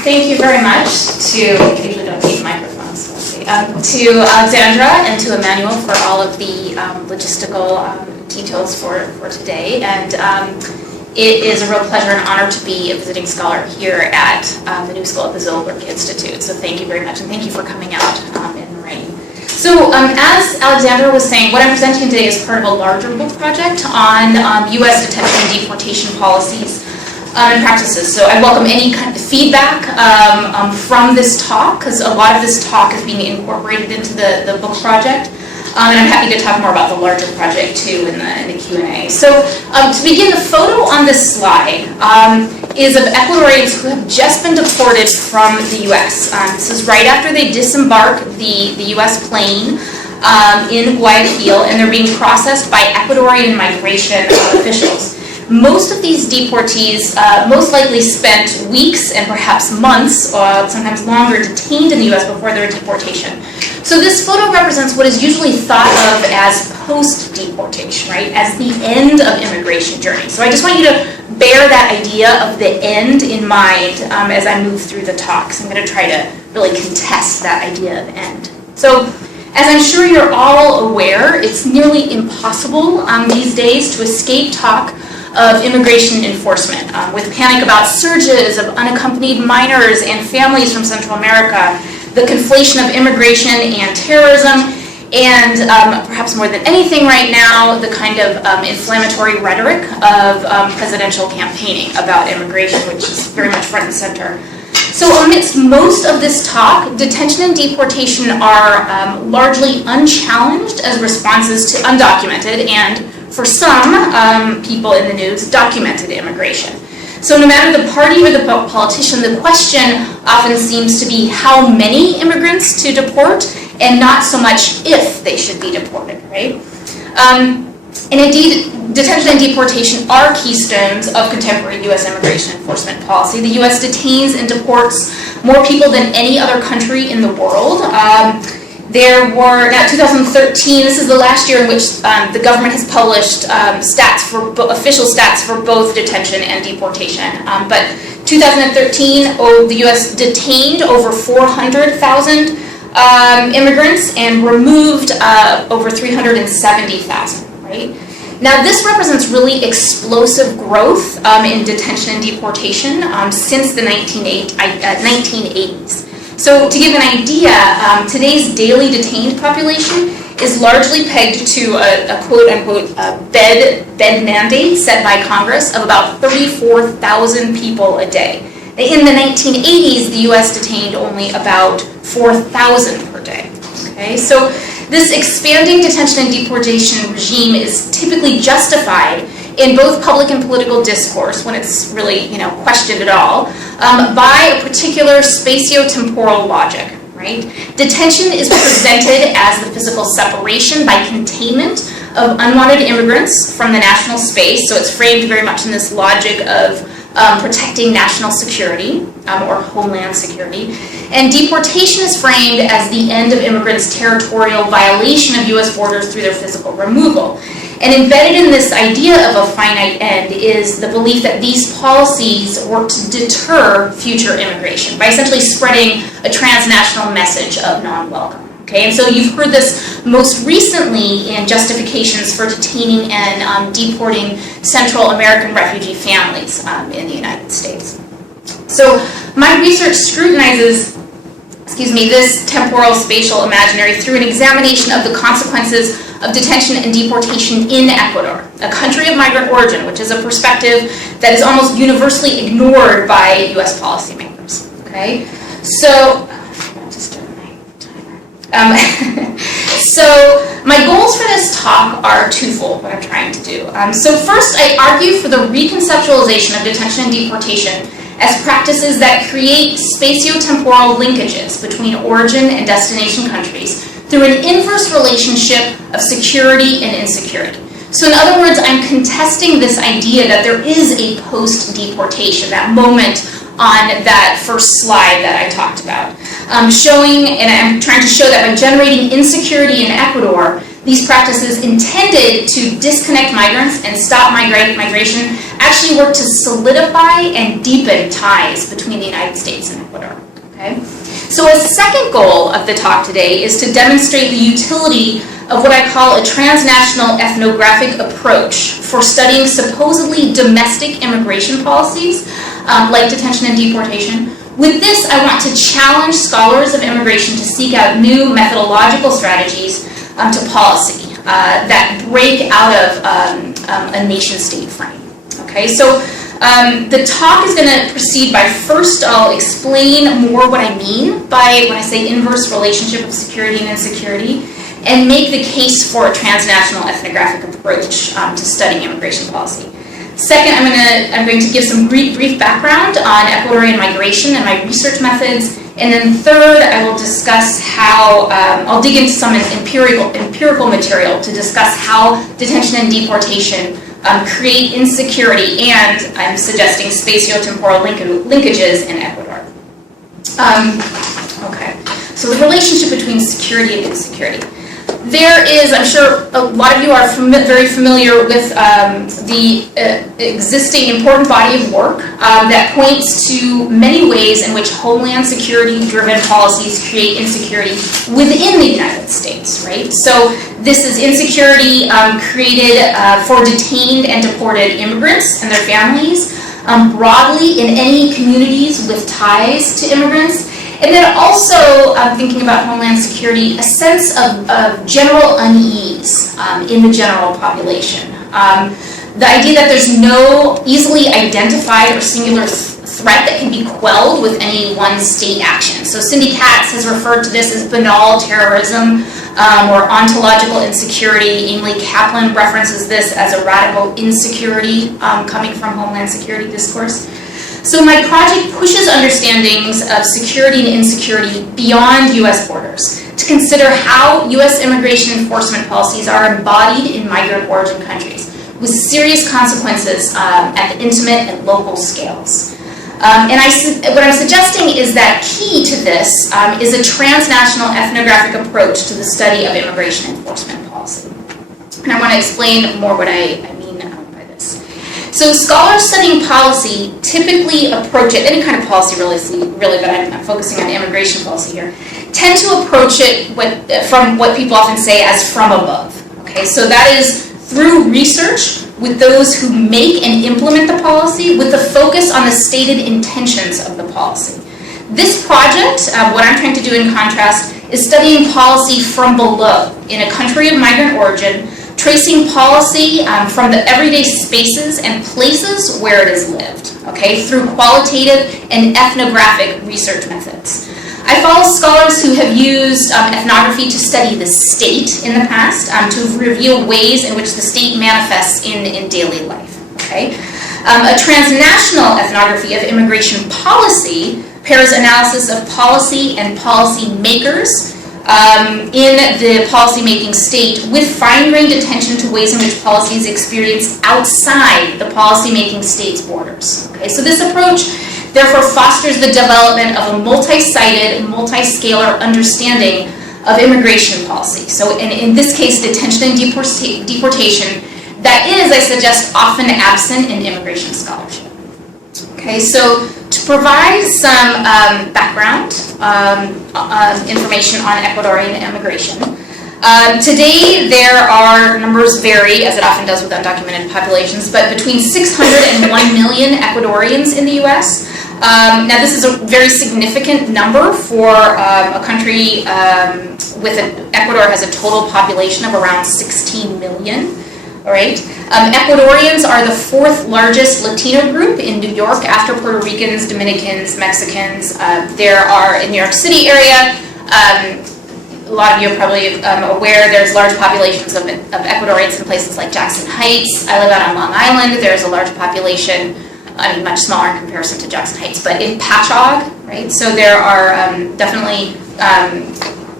Thank you very much to, I usually don't need microphones, so let's see, to Alexandra and to Emmanuel for all of the logistical details for today. And it is a real pleasure and honor to be a visiting scholar here at the new school at the Zolberg Institute. So thank you very much, and thank you for coming out in the rain. So as Alexandra was saying, what I'm presenting today is part of a larger book project on U.S. detention and deportation policies and practices. So I welcome any kind of feedback from this talk, because a lot of this talk is being incorporated into the book project. And I'm happy to talk more about the larger project too in the Q&A. So to begin, the photo on this slide is of Ecuadorians who have just been deported from the U.S. This is right after they disembark the U.S. plane in Guayaquil, and they're being processed by Ecuadorian migration officials. Most of these deportees most likely spent weeks and perhaps months, or sometimes longer, detained in the U.S. before their deportation. So this photo represents what is usually thought of as post-deportation, right, as the end of immigration journey. So I just want you to bear that idea of the end in mind as I move through the talk. So I'm going to try to really contest that idea of end. So as I'm sure you're all aware, it's nearly impossible these days to escape talk of immigration enforcement, with panic about surges of unaccompanied minors and families from Central America, the conflation of immigration and terrorism, and perhaps more than anything right now, the kind of inflammatory rhetoric of presidential campaigning about immigration, which is very much front and center. So amidst most of this talk, detention and deportation are largely unchallenged as responses to undocumented and, for some people in the news, documented immigration. So no matter the party or the politician, the question often seems to be how many immigrants to deport, and not so much if they should be deported, right? And indeed, detention and deportation are keystones of contemporary U.S. immigration enforcement policy. The U.S. detains and deports more people than any other country in the world. There were, now 2013, this is the last year in which the government has published official stats for both detention and deportation. But 2013, the U.S. detained over 400,000 immigrants and removed over 370,000, right? Now this represents really explosive growth in detention and deportation since the 1980s. So to give an idea, today's daily detained population is largely pegged to a quote-unquote bed mandate set by Congress of about 34,000 people a day. In the 1980s, the U.S. detained only about 4,000 per day. Okay, so this expanding detention and deportation regime is typically justified in both public and political discourse, when it's really, questioned at all, by a particular spatiotemporal logic, right? Detention is presented as the physical separation by containment of unwanted immigrants from the national space, so it's framed very much in this logic of protecting national security or homeland security. And deportation is framed as the end of immigrants' territorial violation of U.S. borders through their physical removal. And embedded in this idea of a finite end is the belief that these policies work to deter future immigration by essentially spreading a transnational message of non-welcome. Okay, and so you've heard this most recently in justifications for detaining and deporting Central American refugee families in the United States. So my research scrutinizes this temporal spatial imaginary through an examination of the consequences of detention and deportation in Ecuador, a country of migrant origin, which is a perspective that is almost universally ignored by U.S. policymakers. Okay, so so my goals for this talk are twofold, what I'm trying to do. So first, I argue for the re-conceptualization of detention and deportation as practices that create spatiotemporal linkages between origin and destination countries through an inverse relationship of security and insecurity. So in other words, I'm contesting this idea that there is a post-deportation, that moment on that first slide that I talked about. Showing, and I'm trying to show that by generating insecurity in Ecuador, these practices intended to disconnect migrants and stop migration actually work to solidify and deepen ties between the United States and Ecuador. Okay? So a second goal of the talk today is to demonstrate the utility of what I call a transnational ethnographic approach for studying supposedly domestic immigration policies, like detention and deportation. With this, I want to challenge scholars of immigration to seek out new methodological strategies to policy that break out of a nation-state frame. Okay, so the talk is going to proceed by first I'll explain more what I mean by when I say inverse relationship of security and insecurity, and make the case for a transnational ethnographic approach to studying immigration policy. Second, I'm going to give some brief background on Ecuadorian migration and my research methods. And then third, I will discuss how, I'll dig into some empirical material to discuss how detention and deportation create insecurity and, I'm suggesting, spatiotemporal linkages in Ecuador. Okay, so the relationship between security and insecurity. There is, I'm sure a lot of you are very familiar with the existing important body of work that points to many ways in which homeland security-driven policies create insecurity within the United States, right? So this is insecurity created for detained and deported immigrants and their families, broadly in any communities with ties to immigrants. And then also, thinking about homeland security, a sense of general unease in the general population. The idea that there's no easily identified or singular threat that can be quelled with any one state action. So Cindy Katz has referred to this as banal terrorism or ontological insecurity. Emily Kaplan references this as a radical insecurity coming from homeland security discourse. So my project pushes understandings of security and insecurity beyond U.S. borders to consider how U.S. immigration enforcement policies are embodied in migrant origin countries with serious consequences at the intimate and local scales. What I'm suggesting is that key to this is a transnational ethnographic approach to the study of immigration enforcement policy. And I want to explain more what I mean by this. So scholars studying policy typically approach it, any kind of policy really, but I'm focusing on immigration policy here, tend to approach it from what people often say as from above. Okay, so that is through research with those who make and implement the policy with the focus on the stated intentions of the policy. This project, what I'm trying to do in contrast, is studying policy from below in a country of migrant origin, tracing policy from the everyday spaces and places where it is lived, okay, through qualitative and ethnographic research methods. I follow scholars who have used ethnography to study the state in the past, to reveal ways in which the state manifests in daily life, okay? A transnational ethnography of immigration policy pairs analysis of policy and policy makers in the policy-making state with fine-grained attention to ways in which policy is experienced outside the policy-making state's borders. Okay, so this approach therefore fosters the development of a multi-sided, multi-scalar understanding of immigration policy. So in this case, detention and deportation, that is, I suggest, often absent in immigration scholarship. Okay, so to provide some background information on Ecuadorian immigration, today there are, numbers vary as it often does with undocumented populations, but between 600 and 1 million Ecuadorians in the U.S. Now this is a very significant number for a country Ecuador has a total population of around 16 million. All right. Ecuadorians are the fourth largest Latino group in New York after Puerto Ricans, Dominicans, Mexicans. There are, in New York City area, a lot of you are probably aware there's large populations of Ecuadorians in places like Jackson Heights. I live out on Long Island. There's a large population, I mean much smaller in comparison to Jackson Heights, but in Patchogue, right? So there are definitely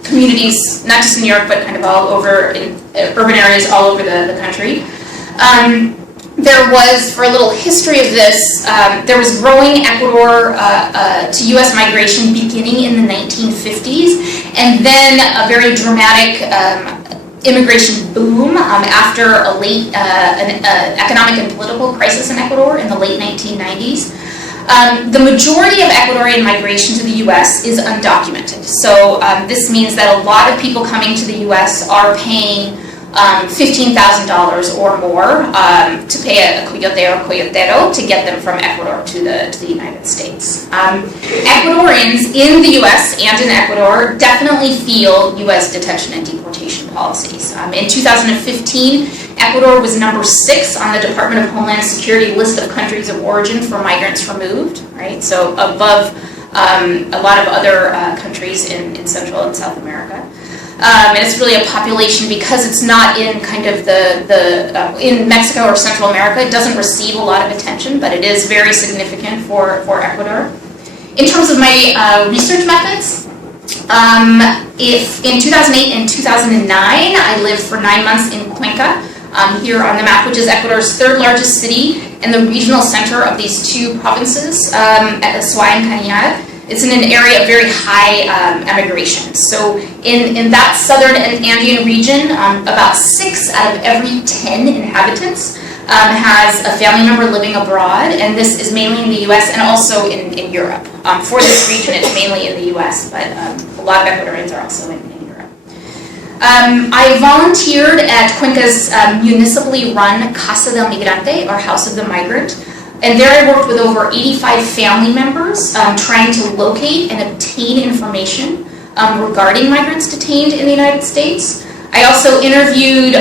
communities, not just in New York, but kind of all over, in urban areas all over the country. There was, for a little history of this, there was growing Ecuador to U.S. migration beginning in the 1950s, and then a very dramatic immigration boom after an economic and political crisis in Ecuador in the late 1990s. The majority of Ecuadorian migration to the U.S. is undocumented. So this means that a lot of people coming to the U.S. are paying $15,000 or more to pay a coyote or coyotero to get them from Ecuador to the United States. Ecuadorians in the U.S. and in Ecuador definitely feel U.S. detention and deportation policies. In 2015, Ecuador was number 6 on the Department of Homeland Security list of countries of origin for migrants removed, right? So above a lot of other countries in Central and South America. And it's really a population, because it's not in kind of in Mexico or Central America, it doesn't receive a lot of attention, but it is very significant for Ecuador. In terms of my research methods, if in 2008 and 2009, I lived for 9 months in Cuenca, here on the map, which is Ecuador's 3rd largest city and the regional center of these 2 provinces, at Azuay and Cañar. It's in an area of very high emigration. So in that southern Andean region, about 6 out of every 10 inhabitants has a family member living abroad, and this is mainly in the U.S. and also in Europe. For this region, it's mainly in the U.S., but a lot of Ecuadorians are also in Europe. I volunteered at Cuenca's municipally run Casa del Migrante, or House of the Migrant. And there I worked with over 85 family members trying to locate and obtain information regarding migrants detained in the United States. I also interviewed,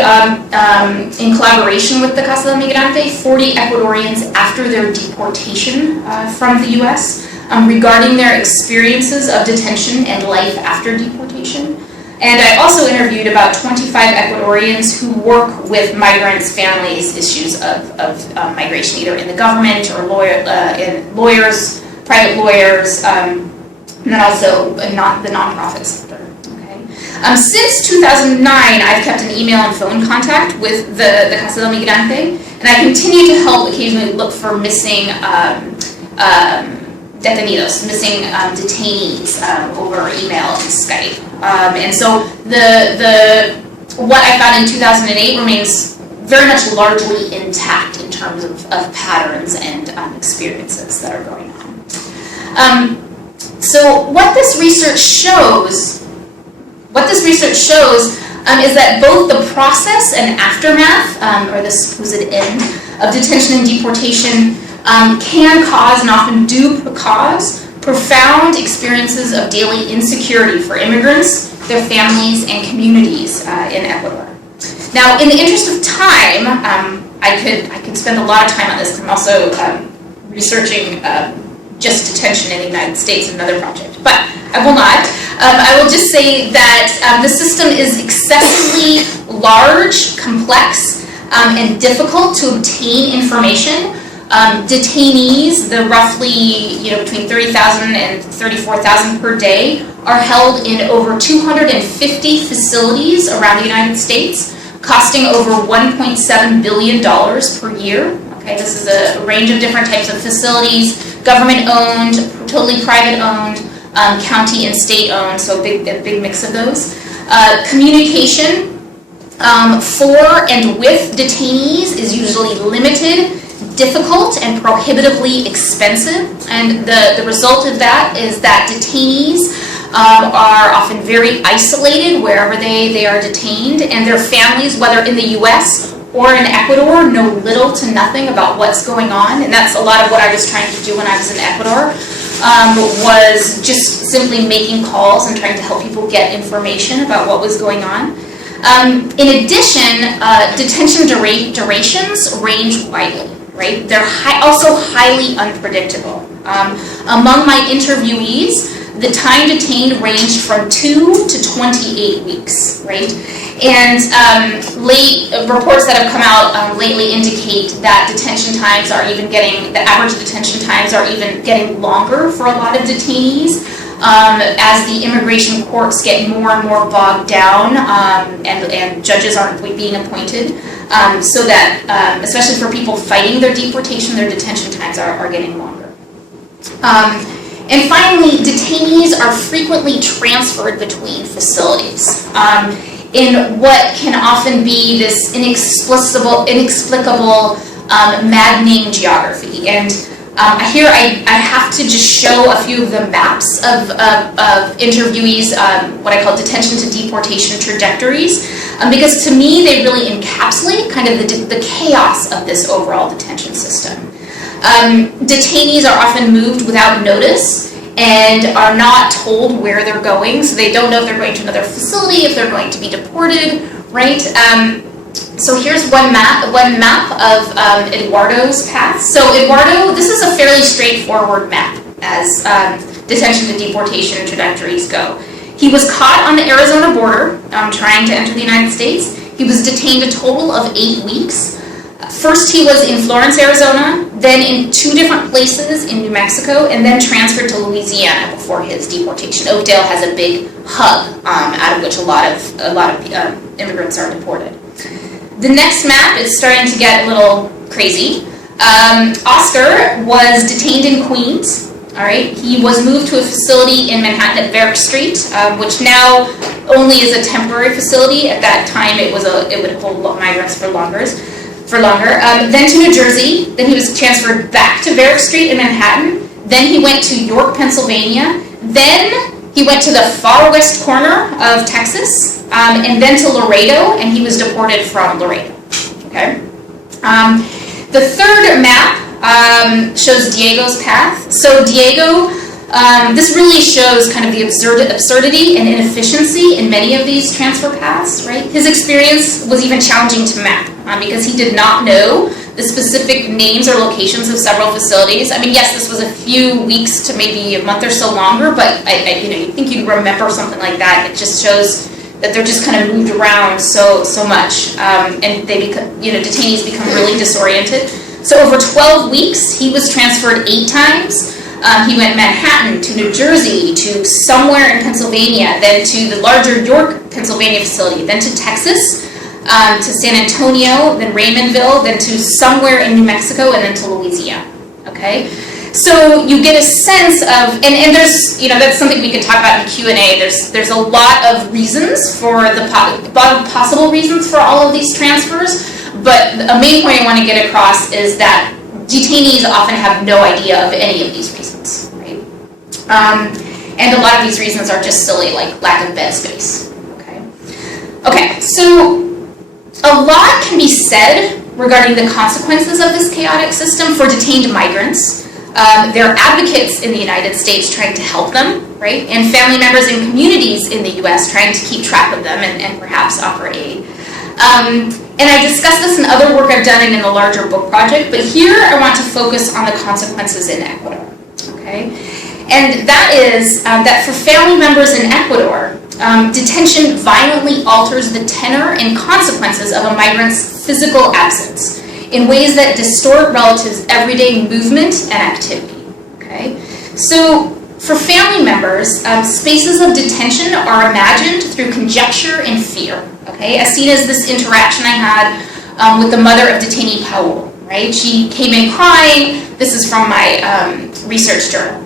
in collaboration with the Casa del Migrante, 40 Ecuadorians after their deportation from the U.S. Regarding their experiences of detention and life after deportation. And I also interviewed about 25 Ecuadorians who work with migrants' families' issues of migration, either in the government or in lawyers, private lawyers, and then also the nonprofit sector. Okay. Since 2009, I've kept an email and phone contact with the Casa del Migrante, and I continue to help occasionally look for missing detenidos, missing detainees over email and Skype. And so what I found in 2008 remains very much largely intact in terms of patterns and experiences that are going on. So what this research shows is that both the process and aftermath, or the supposed end, of detention and deportation can cause, and often do cause, profound experiences of daily insecurity for immigrants, their families, and communities in Ecuador. Now, in the interest of time, I could spend a lot of time on this. I'm also researching just detention in the United States in another project, but I will not. I will just say that the system is excessively large, complex, and difficult to obtain information. Detainees, the roughly between 30,000 and 34,000 per day, are held in over 250 facilities around the United States, costing over $1.7 billion per year. Okay, this is a range of different types of facilities, government-owned, totally private-owned, county and state-owned, so a big mix of those. Communication for and with detainees is usually limited, difficult, and prohibitively expensive, and the result of that is that detainees are often very isolated wherever they are detained, and their families, whether in the U.S. or in Ecuador, know little to nothing about what's going on, and that's a lot of what I was trying to do when I was in Ecuador, was just simply making calls and trying to help people get information about what was going on. In addition, detention durations range widely. Right? They're also highly unpredictable. Among my interviewees, the time detained ranged from 2 to 28 weeks, right? And reports that have come out lately indicate that the average detention times are even getting longer for a lot of detainees as the immigration courts get more and more bogged down and judges aren't being appointed. So that, especially for people fighting their deportation, their detention times are getting longer. And finally, detainees are frequently transferred between facilities in what can often be this inexplicable, maddening geography. And Here I have to just show a few of the maps of interviewees, what I call detention to deportation trajectories, because to me they really encapsulate kind of the chaos of this overall detention system. Detainees are often moved without notice and are not told where they're going, so they don't know if they're going to another facility, if they're going to be deported, right? So here's one map of Eduardo's path. So Eduardo, this is a fairly straightforward map as detention to deportation trajectories go. He was caught on the Arizona border trying to enter the United States. He was detained a total of 8 weeks. First he was in Florence, Arizona, then in 2 different places in New Mexico, and then transferred to Louisiana before his deportation. Oakdale has a big hub out of which a lot of immigrants are deported. The next map is starting to get a little crazy. Oscar was detained in Queens. All right, he was moved to a facility in Manhattan at Varick Street, which now only is a temporary facility. At that time, it would hold migrants for longer. Then to New Jersey. Then he was transferred back to Varick Street in Manhattan. Then he went to York, Pennsylvania. Then he went to the far west corner of Texas, and then to Laredo, and he was deported from Laredo. Okay. The third map shows Diego's path. So Diego, this really shows kind of the absurdity and inefficiency in many of these transfer paths, right? His experience was even challenging to map because he did not know the specific names or locations of several facilities. I mean, yes, this was a few weeks to maybe a month or so longer, but you think you'd remember something like that. It just shows that they're just kind of moved around so much, and they detainees become really disoriented. So over 12 weeks, he was transferred 8 times. He went Manhattan to New Jersey to somewhere in Pennsylvania, then to the larger York, Pennsylvania facility, then to Texas, to San Antonio, then Raymondville, then to somewhere in New Mexico, and then to Louisiana. Okay, so you get a sense of, and there's, that's something we could talk about in Q&A. There's a lot of reasons for possible reasons for all of these transfers, but a main point I want to get across is that detainees often have no idea of any of these reasons, right? And a lot of these reasons are just silly, like lack of bed space. Okay, so a lot can be said regarding the consequences of this chaotic system for detained migrants. There are advocates in the United States trying to help them, right? And family members and communities in the U.S. trying to keep track of them and perhaps offer aid. And I discussed this in other work I've done and in the larger book project, but here I want to focus on the consequences in Ecuador, okay? And that is that for family members in Ecuador, detention violently alters the tenor and consequences of a migrant's physical absence in ways that distort relatives' everyday movement and activity, okay? So for family members, spaces of detention are imagined through conjecture and fear, okay? As seen as this interaction I had with the mother of detainee Paul, right? She came in crying. This is from my research journal.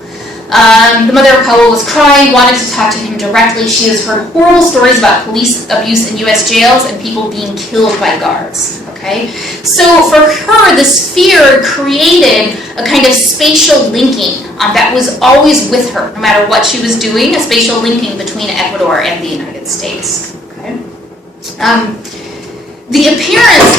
The mother of Paul was crying, wanted to talk to him directly. She has heard horrible stories about police abuse in U.S. jails and people being killed by guards, okay? So for her, this fear created a kind of spatial linking that was always with her, no matter what she was doing, a spatial linking between Ecuador and the United States, okay? The appearance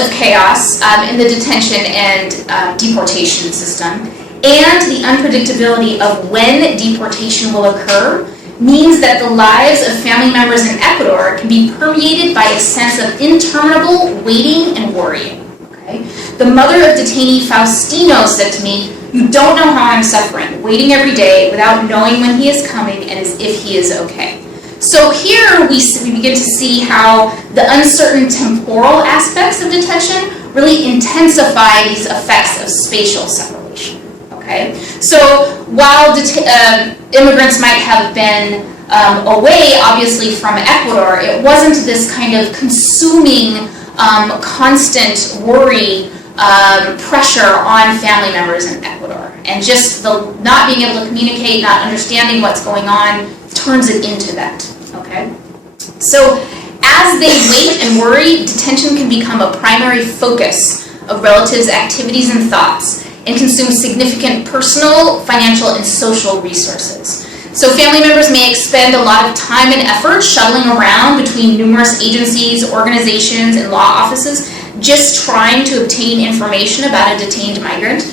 of chaos in the detention and deportation system and the unpredictability of when deportation will occur means that the lives of family members in Ecuador can be permeated by a sense of interminable waiting and worrying. Okay? The mother of detainee Faustino said to me, "You don't know how I'm suffering, waiting every day without knowing when he is coming and as if he is okay." So here we begin to see how the uncertain temporal aspects of detention really intensify these effects of spatial separation. Okay? So while immigrants might have been away, obviously, from Ecuador, it wasn't this kind of consuming, constant worry, pressure on family members in Ecuador. And just the not being able to communicate, not understanding what's going on, turns it into that. Okay? So as they wait and worry, detention can become a primary focus of relatives' activities and thoughts. and consume significant personal, financial, and social resources. So family members may expend a lot of time and effort shuttling around between numerous agencies, organizations, and law offices just trying to obtain information about a detained migrant.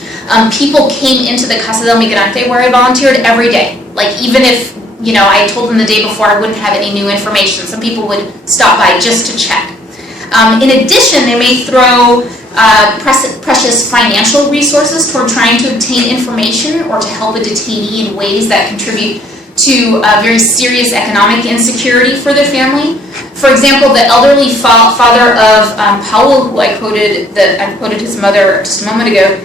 People came into the Casa del Migrante where I volunteered every day. Like even if, you know, I told them the day before I wouldn't have any new information, some people would stop by just to check. In addition, they may throw precious financial resources toward trying to obtain information or to help a detainee in ways that contribute to very serious economic insecurity for their family. For example, the elderly father of Paul, who I quoted his mother just a moment ago,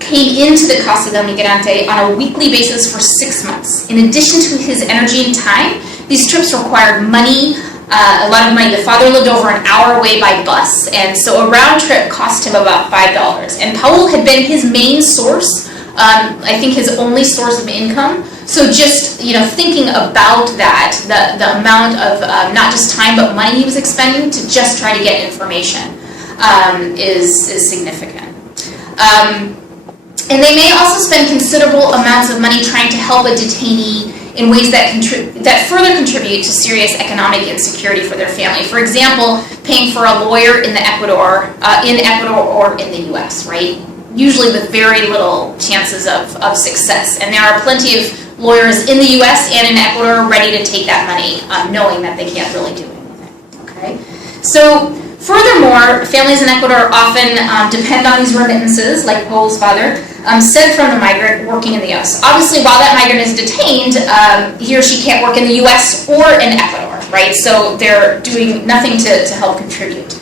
came into the Casa del Migrante on a weekly basis for 6 months. In addition to his energy and time, these trips required money, a lot of money. The father lived over an hour away by bus, and so a round trip cost him about $5. And Paul had been his main source, I think his only source of income. So just, you know, thinking about that, the amount of not just time but money he was expending to just try to get information is significant. And they may also spend considerable amounts of money trying to help a detainee in ways that further contribute to serious economic insecurity for their family. For example, paying for a lawyer in Ecuador or in the U.S., right? Usually with very little chances of success. And there are plenty of lawyers in the U.S. and in Ecuador ready to take that money, knowing that they can't really do anything, okay? So, furthermore, families in Ecuador often depend on these remittances, like Paul's father, sent from the migrant working in the U.S. Obviously, while that migrant is detained, he or she can't work in the U.S. or in Ecuador, right? So they're doing nothing to help contribute.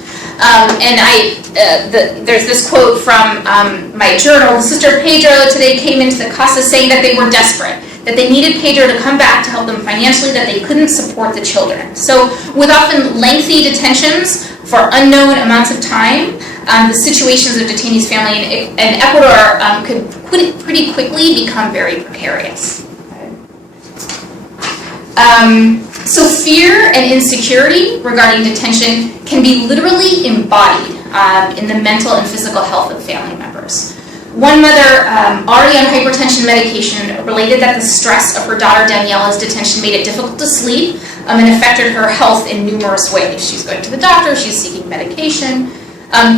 There's this quote from my journal. Sister Pedro today came into the casa saying that they were desperate, that they needed Pedro to come back to help them financially, that they couldn't support the children. So with often lengthy detentions for unknown amounts of time, the situations of detainees' family in Ecuador could pretty quickly become very precarious. So fear and insecurity regarding detention can be literally embodied in the mental and physical health of family members. One mother, already on hypertension medication, related that the stress of her daughter Daniela's detention made it difficult to sleep and affected her health in numerous ways. She's going to the doctor, she's seeking medication.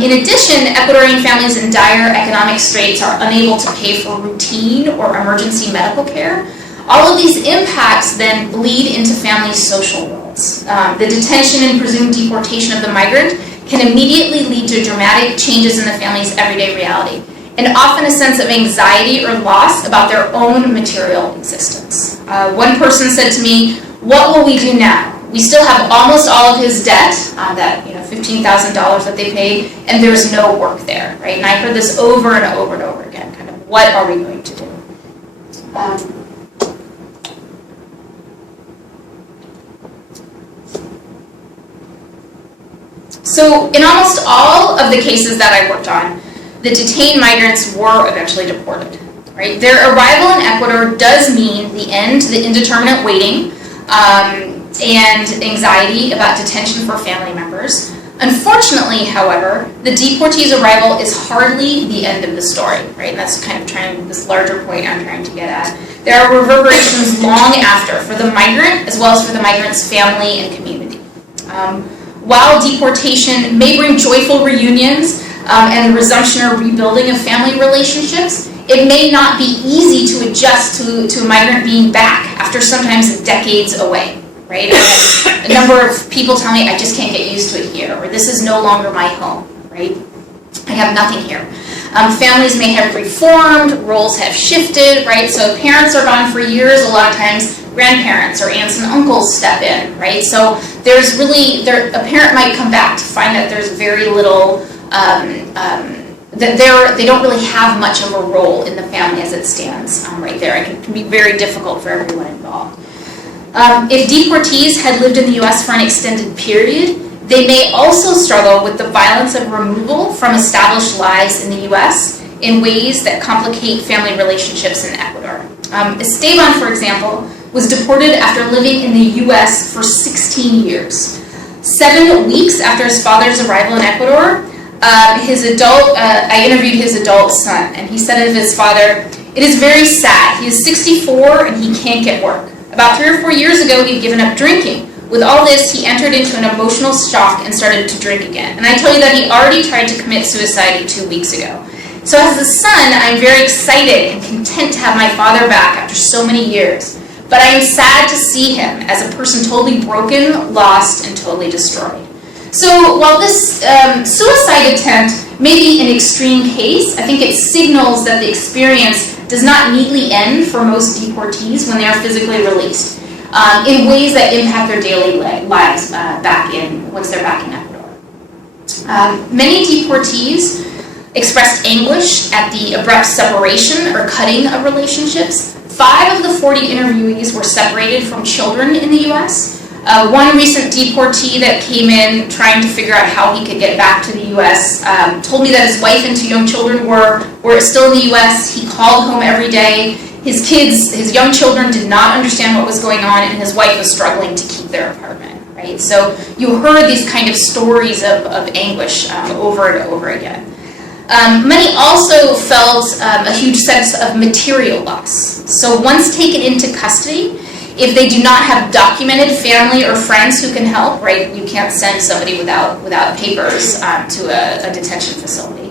In addition, Ecuadorian families in dire economic straits are unable to pay for routine or emergency medical care. All of these impacts then bleed into families' social worlds. The detention and presumed deportation of the migrant can immediately lead to dramatic changes in the family's everyday reality, and often a sense of anxiety or loss about their own material existence. One person said to me, "What will we do now? We still have almost all of his debt, that $15,000 that they paid, and there's no work there," right? And I heard this over and over and over again, kind of, what are we going to do? So in almost all of the cases that I worked on, the detained migrants were eventually deported, right? Their arrival in Ecuador does mean the end to the indeterminate waiting and anxiety about detention for family members. Unfortunately, however, the deportee's arrival is hardly the end of the story, right? And that's kind of this larger point I'm trying to get at. There are reverberations long after for the migrant as well as for the migrant's family and community. While deportation may bring joyful reunions and the resumption or rebuilding of family relationships, it may not be easy to adjust to a migrant being back after sometimes decades away, right? A number of people tell me, I just can't get used to it here, or this is no longer my home, right? I have nothing here. Families may have reformed, roles have shifted, right? So parents are gone for years, a lot of times grandparents or aunts and uncles step in, right? So there's really, a parent might come back to find that there's very little, that they don't really have much of a role in the family as it stands right there. It can be very difficult for everyone involved. If deportees had lived in the U.S. for an extended period, they may also struggle with the violence of removal from established lives in the U.S. in ways that complicate family relationships in Ecuador. Esteban, for example, was deported after living in the U.S. for 16 years. 7 weeks after his father's arrival in Ecuador, I interviewed his adult son, and he said of his father, "It is very sad. He is 64 and he can't get work. About 3 or 4 years ago, he'd given up drinking. With all this, he entered into an emotional shock and started to drink again. And I tell you that he already tried to commit suicide 2 weeks ago. So as a son, I'm very excited and content to have my father back after so many years. But I am sad to see him as a person totally broken, lost, and totally destroyed." So while this suicide attempt may be an extreme case, I think it signals that the experience does not neatly end for most deportees when they are physically released in ways that impact their daily lives once they're back in Ecuador. Many deportees expressed anguish at the abrupt separation or cutting of relationships. 5 of the 40 interviewees were separated from children in the U.S. One recent deportee that came in trying to figure out how he could get back to the U.S. Told me that his wife and 2 young children were still in the U.S. He called home every day. His young children did not understand what was going on, and his wife was struggling to keep their apartment, right? So you heard these kind of stories of anguish over and over again. Many also felt a huge sense of material loss. So once taken into custody, if they do not have documented family or friends who can help, right, you can't send somebody without papers to a detention facility.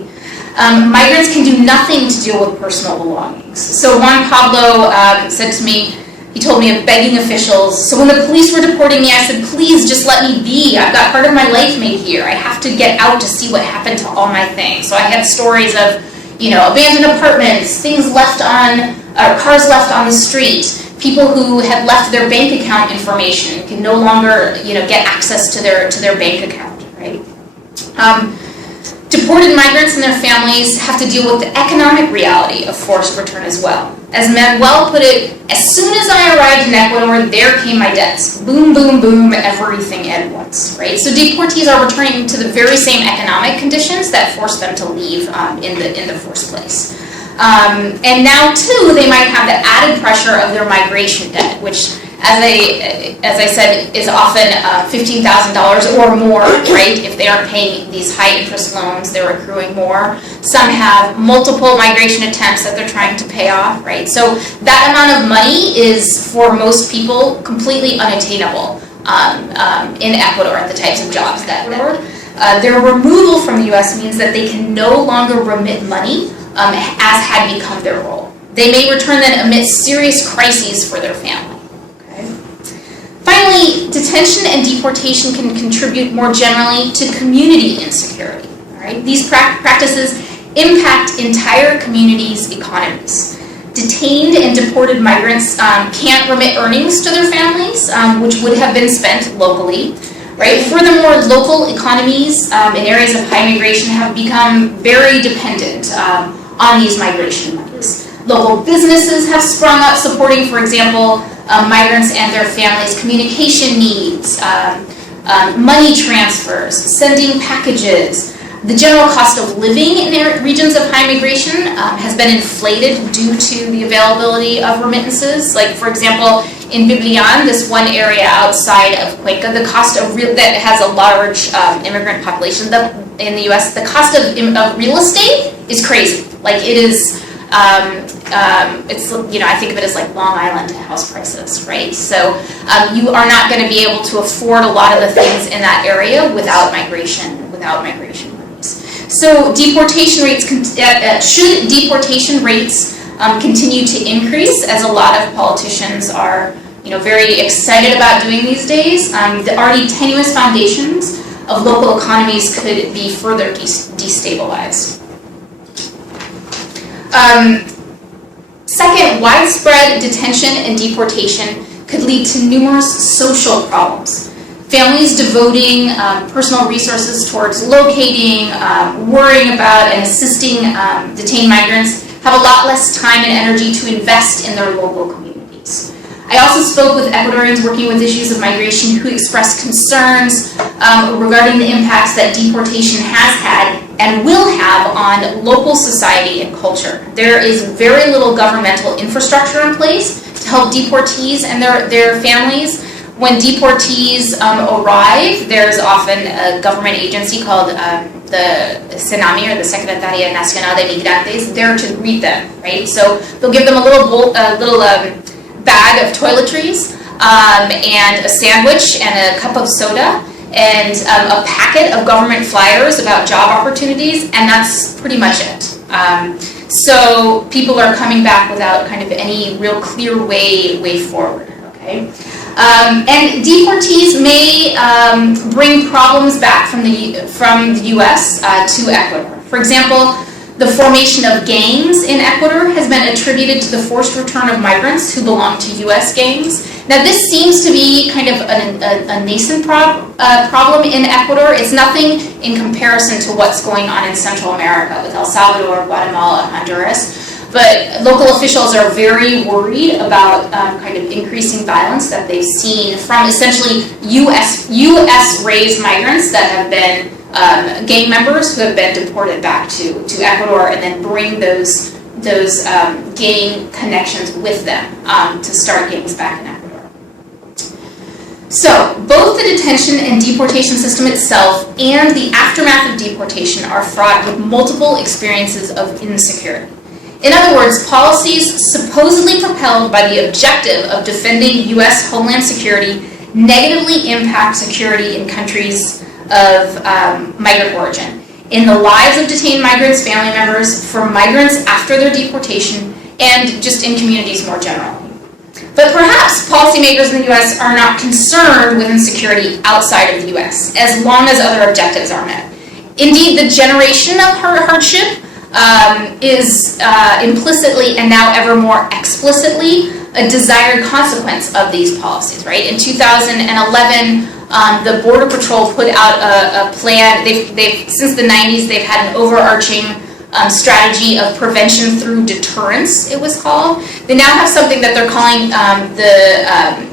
Migrants can do nothing to deal with personal belongings. So Juan Pablo said to me, he told me of begging officials. So when the police were deporting me, I said, "Please just let me be. I've got part of my life made here. I have to get out to see what happened to all my things." So I had stories of, abandoned apartments, things left on, cars left on the street, people who had left their bank account information can no longer, get access to their bank account, right? Deported migrants and their families have to deal with the economic reality of forced return as well. As Manuel put it, "As soon as I arrived in Ecuador, there came my debts. Boom, boom, boom, everything at once," right? So deportees are returning to the very same economic conditions that forced them to leave in the first place. And now, too, they might have the added pressure of their migration debt, which, as I said, is often $15,000 or more, right? If they aren't paying these high interest loans, they're accruing more. Some have multiple migration attempts that they're trying to pay off, right? So that amount of money is, for most people, completely unattainable in Ecuador at the types of jobs that their removal from the U.S. means that they can no longer remit money as had become their role. They may return then amidst serious crises for their family. Finally, detention and deportation can contribute more generally to community insecurity. All right? These practices impact entire communities' economies. Detained and deported migrants can't remit earnings to their families, which would have been spent locally. Right? Furthermore, local economies in areas of high migration have become very dependent on these migration monies. Local businesses have sprung up supporting, for example, migrants and their families' communication needs, money transfers, sending packages. The general cost of living in regions of high migration has been inflated due to the availability of remittances. Like, for example, in Biblian, this one area outside of Cuenca, the cost of that has a large immigrant population in the U.S., the cost of real estate is crazy. Like, it is, it's, I think of it as like Long Island house prices, right? So you are not going to be able to afford a lot of the things in that area without migration monies. So deportation rates, should deportation rates continue to increase, as a lot of politicians are very excited about doing these days, the already tenuous foundations of local economies could be further destabilized. Second, widespread detention and deportation could lead to numerous social problems. Families devoting personal resources towards locating, worrying about, and assisting detained migrants have a lot less time and energy to invest in their local communities. I also spoke with Ecuadorians working with issues of migration who expressed concerns regarding the impacts that deportation has had and will have on local society and culture. There is very little governmental infrastructure in place to help deportees and their families When deportees arrive, there's often a government agency called the SENAMI, or the Secretaría Nacional de Migrantes, there to greet them, right? So they'll give them a little bag of toiletries and a sandwich and a cup of soda and a packet of government flyers about job opportunities, and that's pretty much it. So people are coming back without kind of any real clear way forward, okay? And deportees may bring problems back from the U.S. To Ecuador. For example, the formation of gangs in Ecuador has been attributed to the forced return of migrants who belong to U.S. gangs. Now, this seems to be kind of a nascent problem in Ecuador. It's nothing in comparison to what's going on in Central America with El Salvador, Guatemala, Honduras. But local officials are very worried about kind of increasing violence that they've seen from essentially U.S.-raised migrants that have been gang members who have been deported back to Ecuador, and then bring those gang connections with them to start gangs back in Ecuador. So both the detention and deportation system itself and the aftermath of deportation are fraught with multiple experiences of insecurity. In other words, policies supposedly propelled by the objective of defending U.S. homeland security negatively impact security in countries of migrant origin, in the lives of detained migrants, family members, for migrants after their deportation, and just in communities more generally. But perhaps policymakers in the U.S. are not concerned with insecurity outside of the U.S., as long as other objectives are met. Indeed, the generation of hardship is implicitly and now ever more explicitly a desired consequence of these policies, right? In 2011, the Border Patrol put out a plan. They've since the 90s, they've had an overarching strategy of prevention through deterrence, it was called. They now have something that they're calling the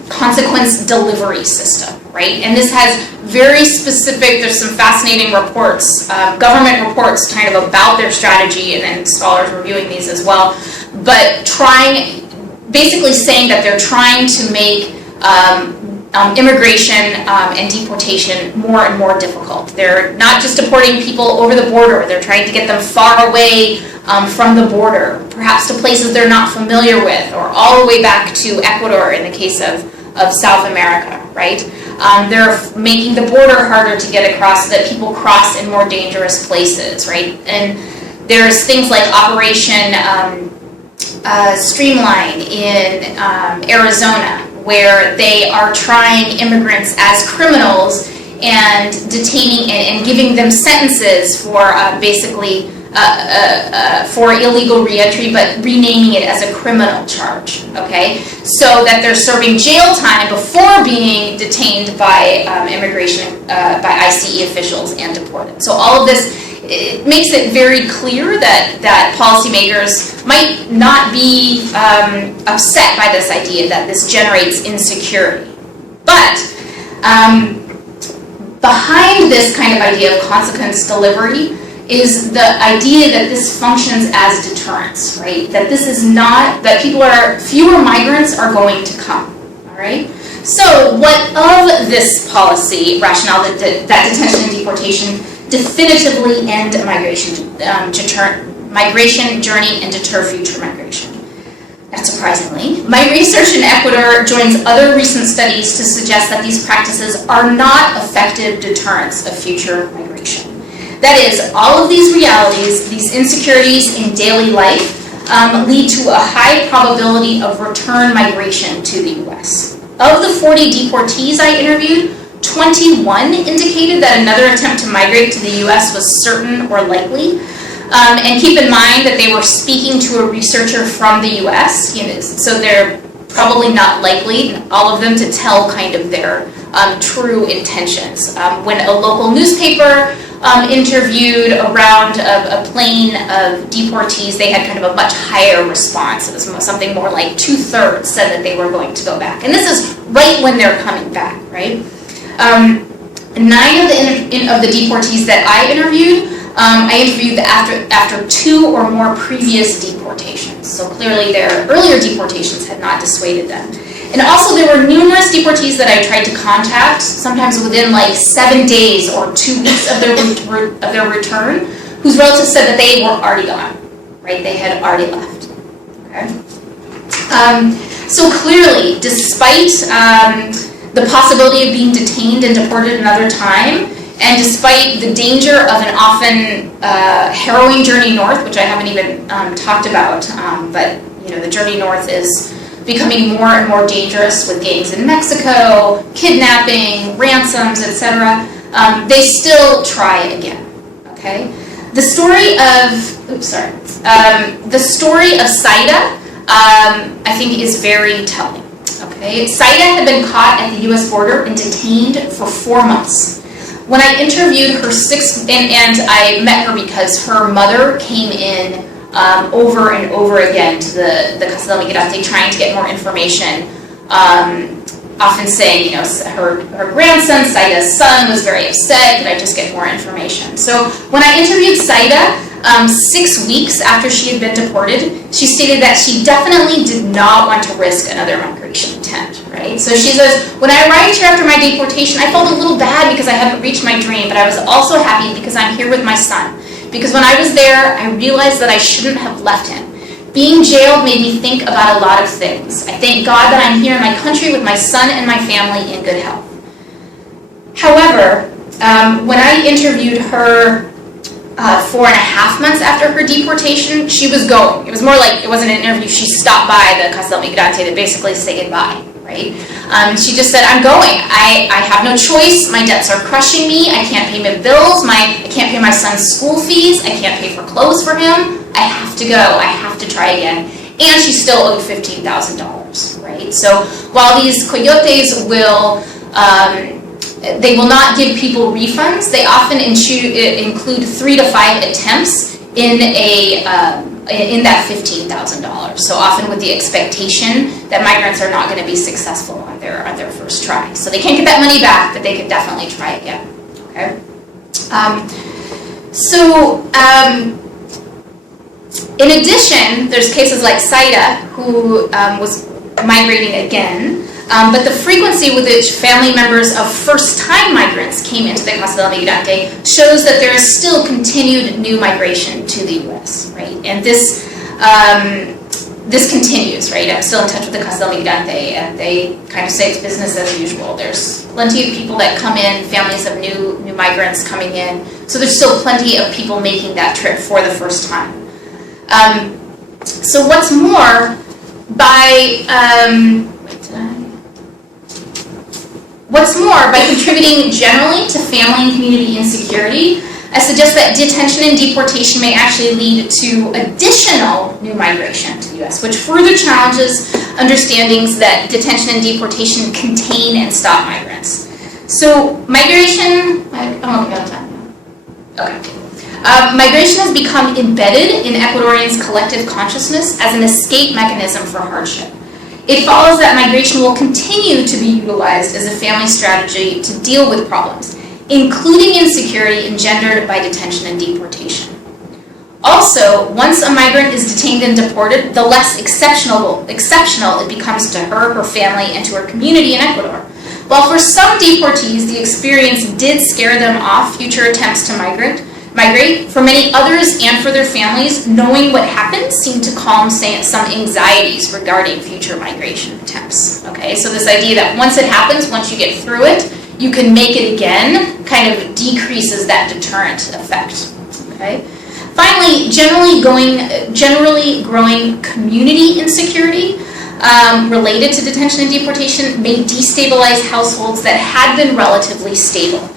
consequence delivery system, right? And this has very specific, there's some fascinating reports, government reports kind of about their strategy, and then scholars reviewing these as well, but basically saying that they're trying to make immigration and deportation more and more difficult. They're not just deporting people over the border, they're trying to get them far away from the border, perhaps to places they're not familiar with, or all the way back to Ecuador in the case of South America, right? They're making the border harder to get across so that people cross in more dangerous places, right? And there's things like Operation Streamline in Arizona, where they are trying immigrants as criminals and detaining and giving them sentences for basically for illegal reentry, but renaming it as a criminal charge, okay? So that they're serving jail time before being detained by immigration, by ICE officials and deported. So all of this, it makes it very clear that policymakers might not be upset by this idea that this generates insecurity. But behind this kind of idea of consequence delivery is the idea that this functions as deterrence, right? That this is not, that fewer migrants are going to come, all right? So what of this policy rationale that detention and deportation definitively end migration journey and deter future migration? Not surprisingly, my research in Ecuador joins other recent studies to suggest that these practices are not effective deterrents of future migration. That is, all of these realities, these insecurities in daily life, lead to a high probability of return migration to the U.S. Of the 40 deportees I interviewed, 21 indicated that another attempt to migrate to the U.S. was certain or likely. And keep in mind that they were speaking to a researcher from the U.S., so they're probably not likely, all of them, to tell kind of their true intentions. When a local newspaper interviewed around a plane of deportees, they had kind of a much higher response. It was something more like 2/3 said that they were going to go back. And this is right when they're coming back, right? 9 of the deportees that I interviewed after 2 or more previous deportations. So clearly their earlier deportations had not dissuaded them. And also there were numerous deportees that I tried to contact, sometimes within like 7 days or 2 weeks of their return, whose relatives said that they were already gone, right? They had already left, okay? So clearly, despite the possibility of being detained and deported another time, and despite the danger of an often harrowing journey north, which I haven't even talked about, but you know, the journey north is becoming more and more dangerous with gangs in Mexico, kidnapping, ransoms, etc. They still try it again. Okay, the story of the story of Saida, I think, is very telling. Okay, Saida had been caught at the U.S. border and detained for 4 months. When I interviewed her and I met her because her mother came in over and over again to the Casa del Migrante trying to get more information, often saying, you know, her grandson, Saida's son, was very upset, could I just get more information? So when I interviewed Saida, 6 weeks after she had been deported, she stated that she definitely did not want to risk another migration attempt, right? So she says, when I arrived here after my deportation, I felt a little bad because I hadn't reached my dream, but I was also happy because I'm here with my son. Because when I was there, I realized that I shouldn't have left him. Being jailed made me think about a lot of things. I thank God that I'm here in my country with my son and my family in good health. However, when I interviewed her 4.5 months after her deportation, she was going. It was more like, it wasn't an interview, she stopped by the Casa del Migrante to basically say goodbye, right? She just said, I'm going. I have no choice. My debts are crushing me. I can't pay my bills. I can't pay my son's school fees. I can't pay for clothes for him. I have to go. I have to try again. And she still owed $15,000, right? So while these coyotes will, they will not give people refunds, they often include 3 to 5 attempts in that $15,000. So often with the expectation that migrants are not going to be successful on their first try. So they can't get that money back, but they can definitely try again. Okay. In addition, there's cases like Saida, who was migrating again. But the frequency with which family members of first-time migrants came into the Casa del Migrante shows that there is still continued new migration to the U.S., right? And this continues, right? I'm still in touch with the Casa del Migrante, and they kind of say it's business as usual. There's plenty of people that come in, families of new migrants coming in. So there's still plenty of people making that trip for the first time. So what's more, by contributing generally to family and community insecurity, I suggest that detention and deportation may actually lead to additional new migration to the U.S., which further challenges understandings that detention and deportation contain and stop migrants. So migration, migration has become embedded in Ecuadorians' collective consciousness as an escape mechanism for hardship. It follows that migration will continue to be utilized as a family strategy to deal with problems, including insecurity engendered by detention and deportation. Also, once a migrant is detained and deported, the less exceptional it becomes to her, her family, and to her community in Ecuador. While for some deportees, the experience did scare them off future attempts to migrate, for many others and for their families, knowing what happened seemed to calm some anxieties regarding future migration attempts. Okay, so this idea that once it happens, once you get through it, you can make it again, kind of decreases that deterrent effect. Okay. Finally, generally growing community insecurity related to detention and deportation may destabilize households that had been relatively stable,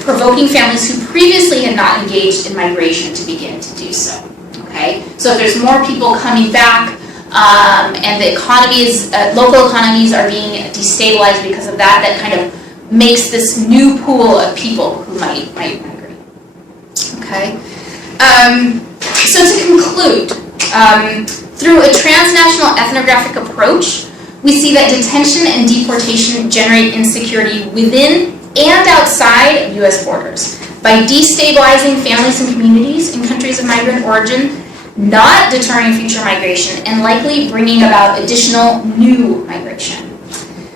provoking families who previously had not engaged in migration to begin to do so. Okay, so if there's more people coming back, and the economies, local economies are being destabilized because of that, that kind of makes this new pool of people who might migrate. Okay, so to conclude, through a transnational ethnographic approach, we see that detention and deportation generate insecurity within and outside of U.S. borders by destabilizing families and communities in countries of migrant origin, not deterring future migration, and likely bringing about additional new migration.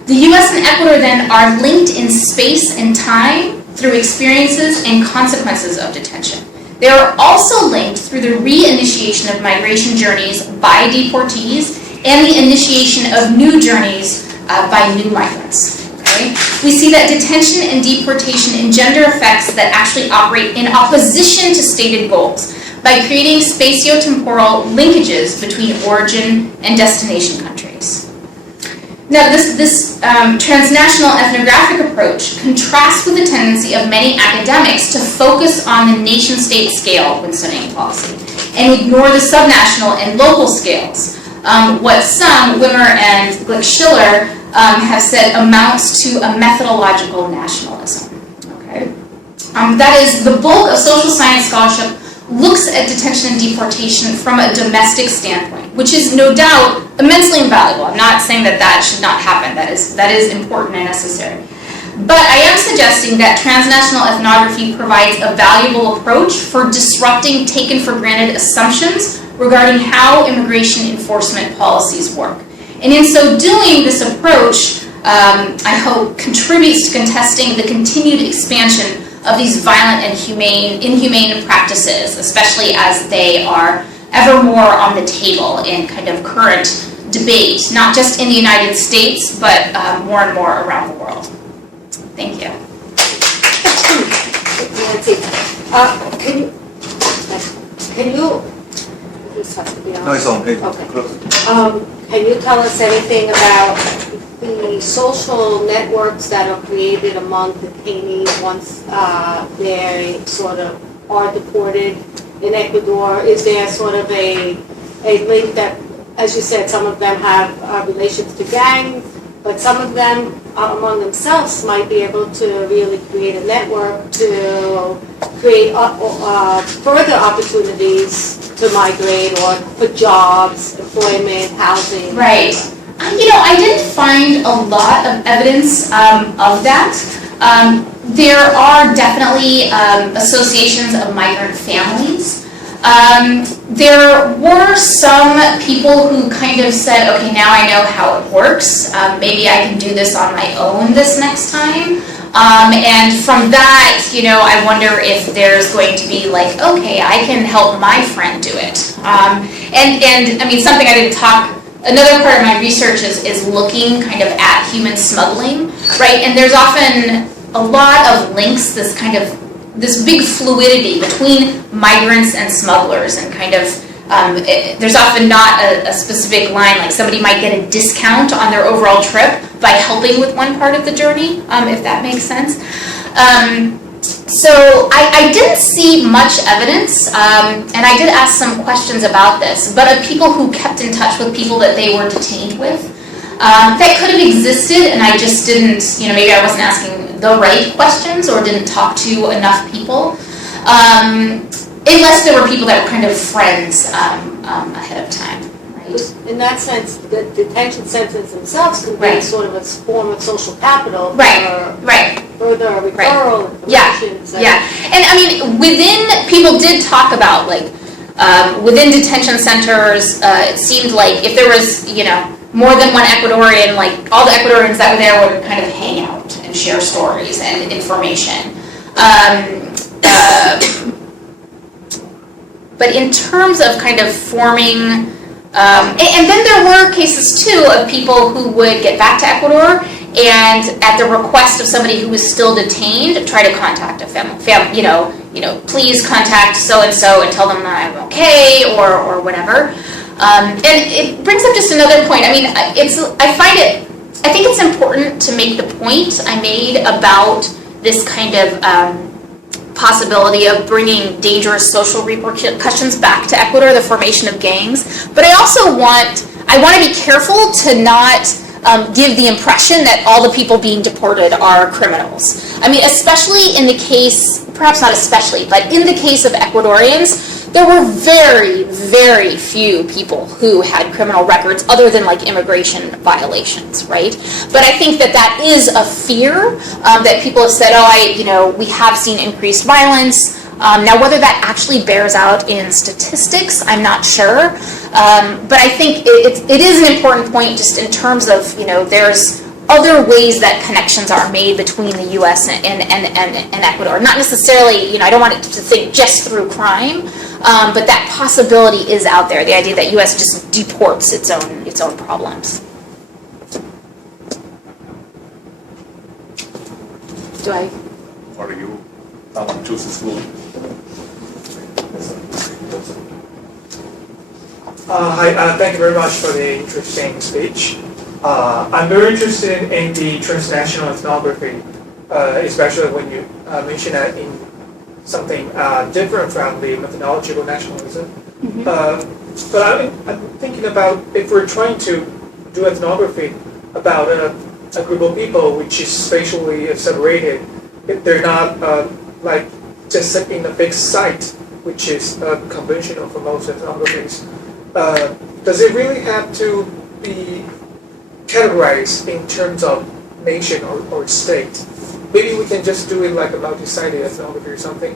The U.S. and Ecuador then are linked in space and time through experiences and consequences of detention. They are also linked through the reinitiation of migration journeys by deportees and the initiation of new journeys by new migrants. Okay? We see that detention and deportation engender effects that actually operate in opposition to stated goals by creating spatiotemporal linkages between origin and destination countries. Now, this transnational ethnographic approach contrasts with the tendency of many academics to focus on the nation-state scale when studying policy and ignore the subnational and local scales. What some, Wimmer and Glick-Schiller, have said amounts to a methodological nationalism. Okay? That is, the bulk of social science scholarship looks at detention and deportation from a domestic standpoint, which is no doubt immensely invaluable. I'm not saying that that should not happen. That is important and necessary. But I am suggesting that transnational ethnography provides a valuable approach for disrupting taken for granted assumptions regarding how immigration enforcement policies work. And in so doing, this approach, I hope, contributes to contesting the continued expansion of these violent and inhumane practices, especially as they are ever more on the table in kind of current debate, not just in the United States, but more and more around the world. Thank you. Nancy, can you? No, it's on. Okay. Can you tell us anything about the social networks that are created among detainees once they sort of are deported in Ecuador? Is there sort of a link that, as you said, some of them have relations to gangs, but some of them among themselves might be able to really create a network to create further opportunities to migrate or for jobs, employment, housing? Right. I didn't find a lot of evidence of that. There are definitely associations of migrant families. There were some people who kind of said, okay, now I know how it works. Maybe I can do this on my own this next time. And from that, I wonder if there's going to be like, okay, I can help my friend do it. And I mean, something I didn't talk. Another part of my research is looking kind of at human smuggling, right? And there's often a lot of links, this big fluidity between migrants and smugglers, and kind of, there's often not a specific line, like somebody might get a discount on their overall trip by helping with one part of the journey, if that makes sense. So I didn't see much evidence, and I did ask some questions about this, but of people who kept in touch with people that they were detained with. That could have existed, and I just didn't, maybe I wasn't asking the right questions or didn't talk to enough people. Unless there were people that were kind of friends ahead of time. In that sense, the detention centers themselves can be sort of a form of social capital for further referral information. And I mean, people did talk about, like, within detention centers, it seemed like if there was, more than one Ecuadorian, like, all the Ecuadorians that were there would kind of hang out and share stories and information. But in terms of kind of forming, and then there were cases too of people who would get back to Ecuador and at the request of somebody who was still detained, try to contact a family, please contact so-and-so and tell them that I'm okay or whatever. And it brings up just another point. I mean, I think it's important to make the point I made about this kind of possibility of bringing dangerous social repercussions back to Ecuador, the formation of gangs. But I also want to be careful to not give the impression that all the people being deported are criminals. I mean, especially in the case, perhaps not especially, but in the case of Ecuadorians, there were very, very few people who had criminal records other than like immigration violations, right? But I think that is a fear that people have said, we have seen increased violence. Now, whether that actually bears out in statistics, I'm not sure. But I think it is an important point just in terms of, there's other ways that connections are made between the U.S. and Ecuador. Not necessarily, I don't want it to think just through crime, but that possibility is out there, the idea that U.S. just deports its own problems. Do I? Or you, someone chooses school. Hi, thank you very much for the interesting speech. I'm very interested in the transnational ethnography, especially when you mention that in something different from the methodological nationalism. Mm-hmm. But I'm thinking about if we're trying to do ethnography about a group of people which is spatially separated, if they're not like just in a fixed site, which is conventional for most ethnographies. Does it really have to be categorized in terms of nation or state? Maybe we can just do it like a multi-sided ethnography or something.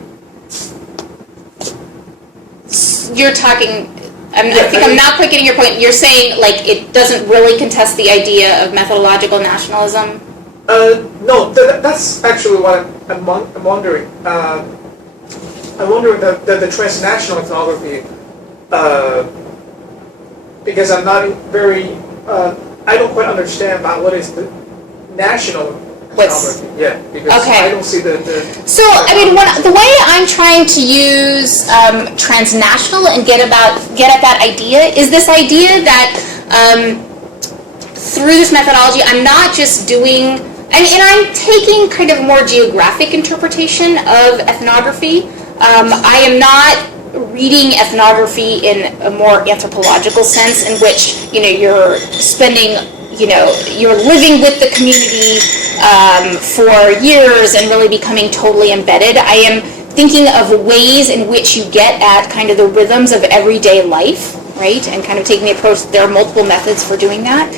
You're talking, I think I'm not quite getting your point. You're saying like it doesn't really contest the idea of methodological nationalism? No, that's actually what I'm wondering. I'm wondering that the transnational ethnography, because I'm not very, I don't quite understand about what is the national ethnography. Yeah, because okay. I don't see the So, I mean, the way I'm trying to use transnational and get at that idea is this idea that through this methodology, I'm not just doing, and I'm taking kind of more geographic interpretation of ethnography. I am not reading ethnography in a more anthropological sense in which, you're spending, you're living with the community for years and really becoming totally embedded. I am thinking of ways in which you get at kind of the rhythms of everyday life, right? And kind of taking the approach that there are multiple methods for doing that.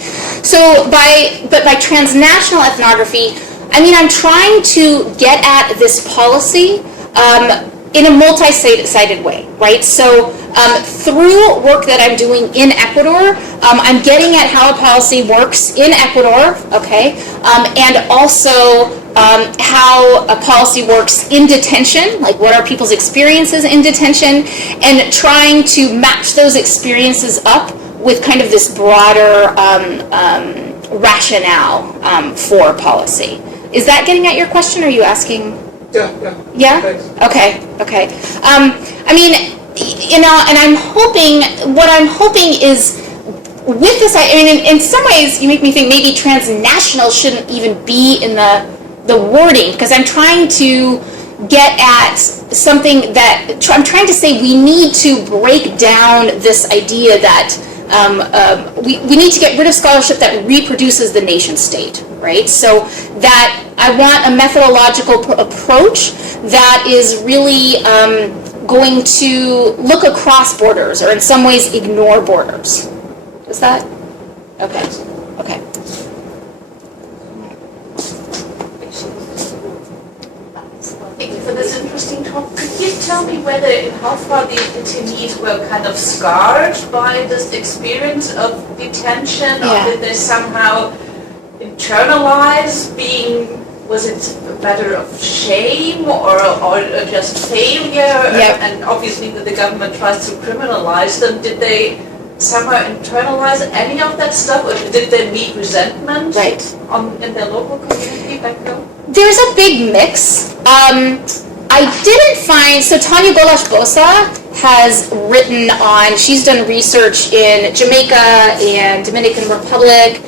So by transnational ethnography, I'm trying to get at this policy in a multi-sided way, right? So through work that I'm doing in Ecuador, I'm getting at how a policy works in Ecuador, okay, and also how a policy works in detention, like what are people's experiences in detention, and trying to match those experiences up with kind of this broader rationale for policy. Is that getting at your question, or are you asking? Yeah? Thanks. Okay. And I'm hoping, what I'm hoping is, with this, in some ways, you make me think maybe transnational shouldn't even be in the wording, because I'm trying to get at something that, I'm trying to say we need to break down this idea that we need to get rid of scholarship that reproduces the nation state, right? So that I want a methodological approach that is really going to look across borders, or in some ways ignore borders. Is that? Okay. Thank you for this interesting talk. Could you tell me how far the detainees were kind of scarred by this experience of detention, or did they somehow internalize was it a matter of shame or just failure? Yep. And obviously that the government tries to criminalize them. Did they somehow internalize any of that stuff, or did they meet resentment in their local community back home? There's a big mix. I didn't find, so Tanya Golash Bosa has written on, she's done research in Jamaica and Dominican Republic,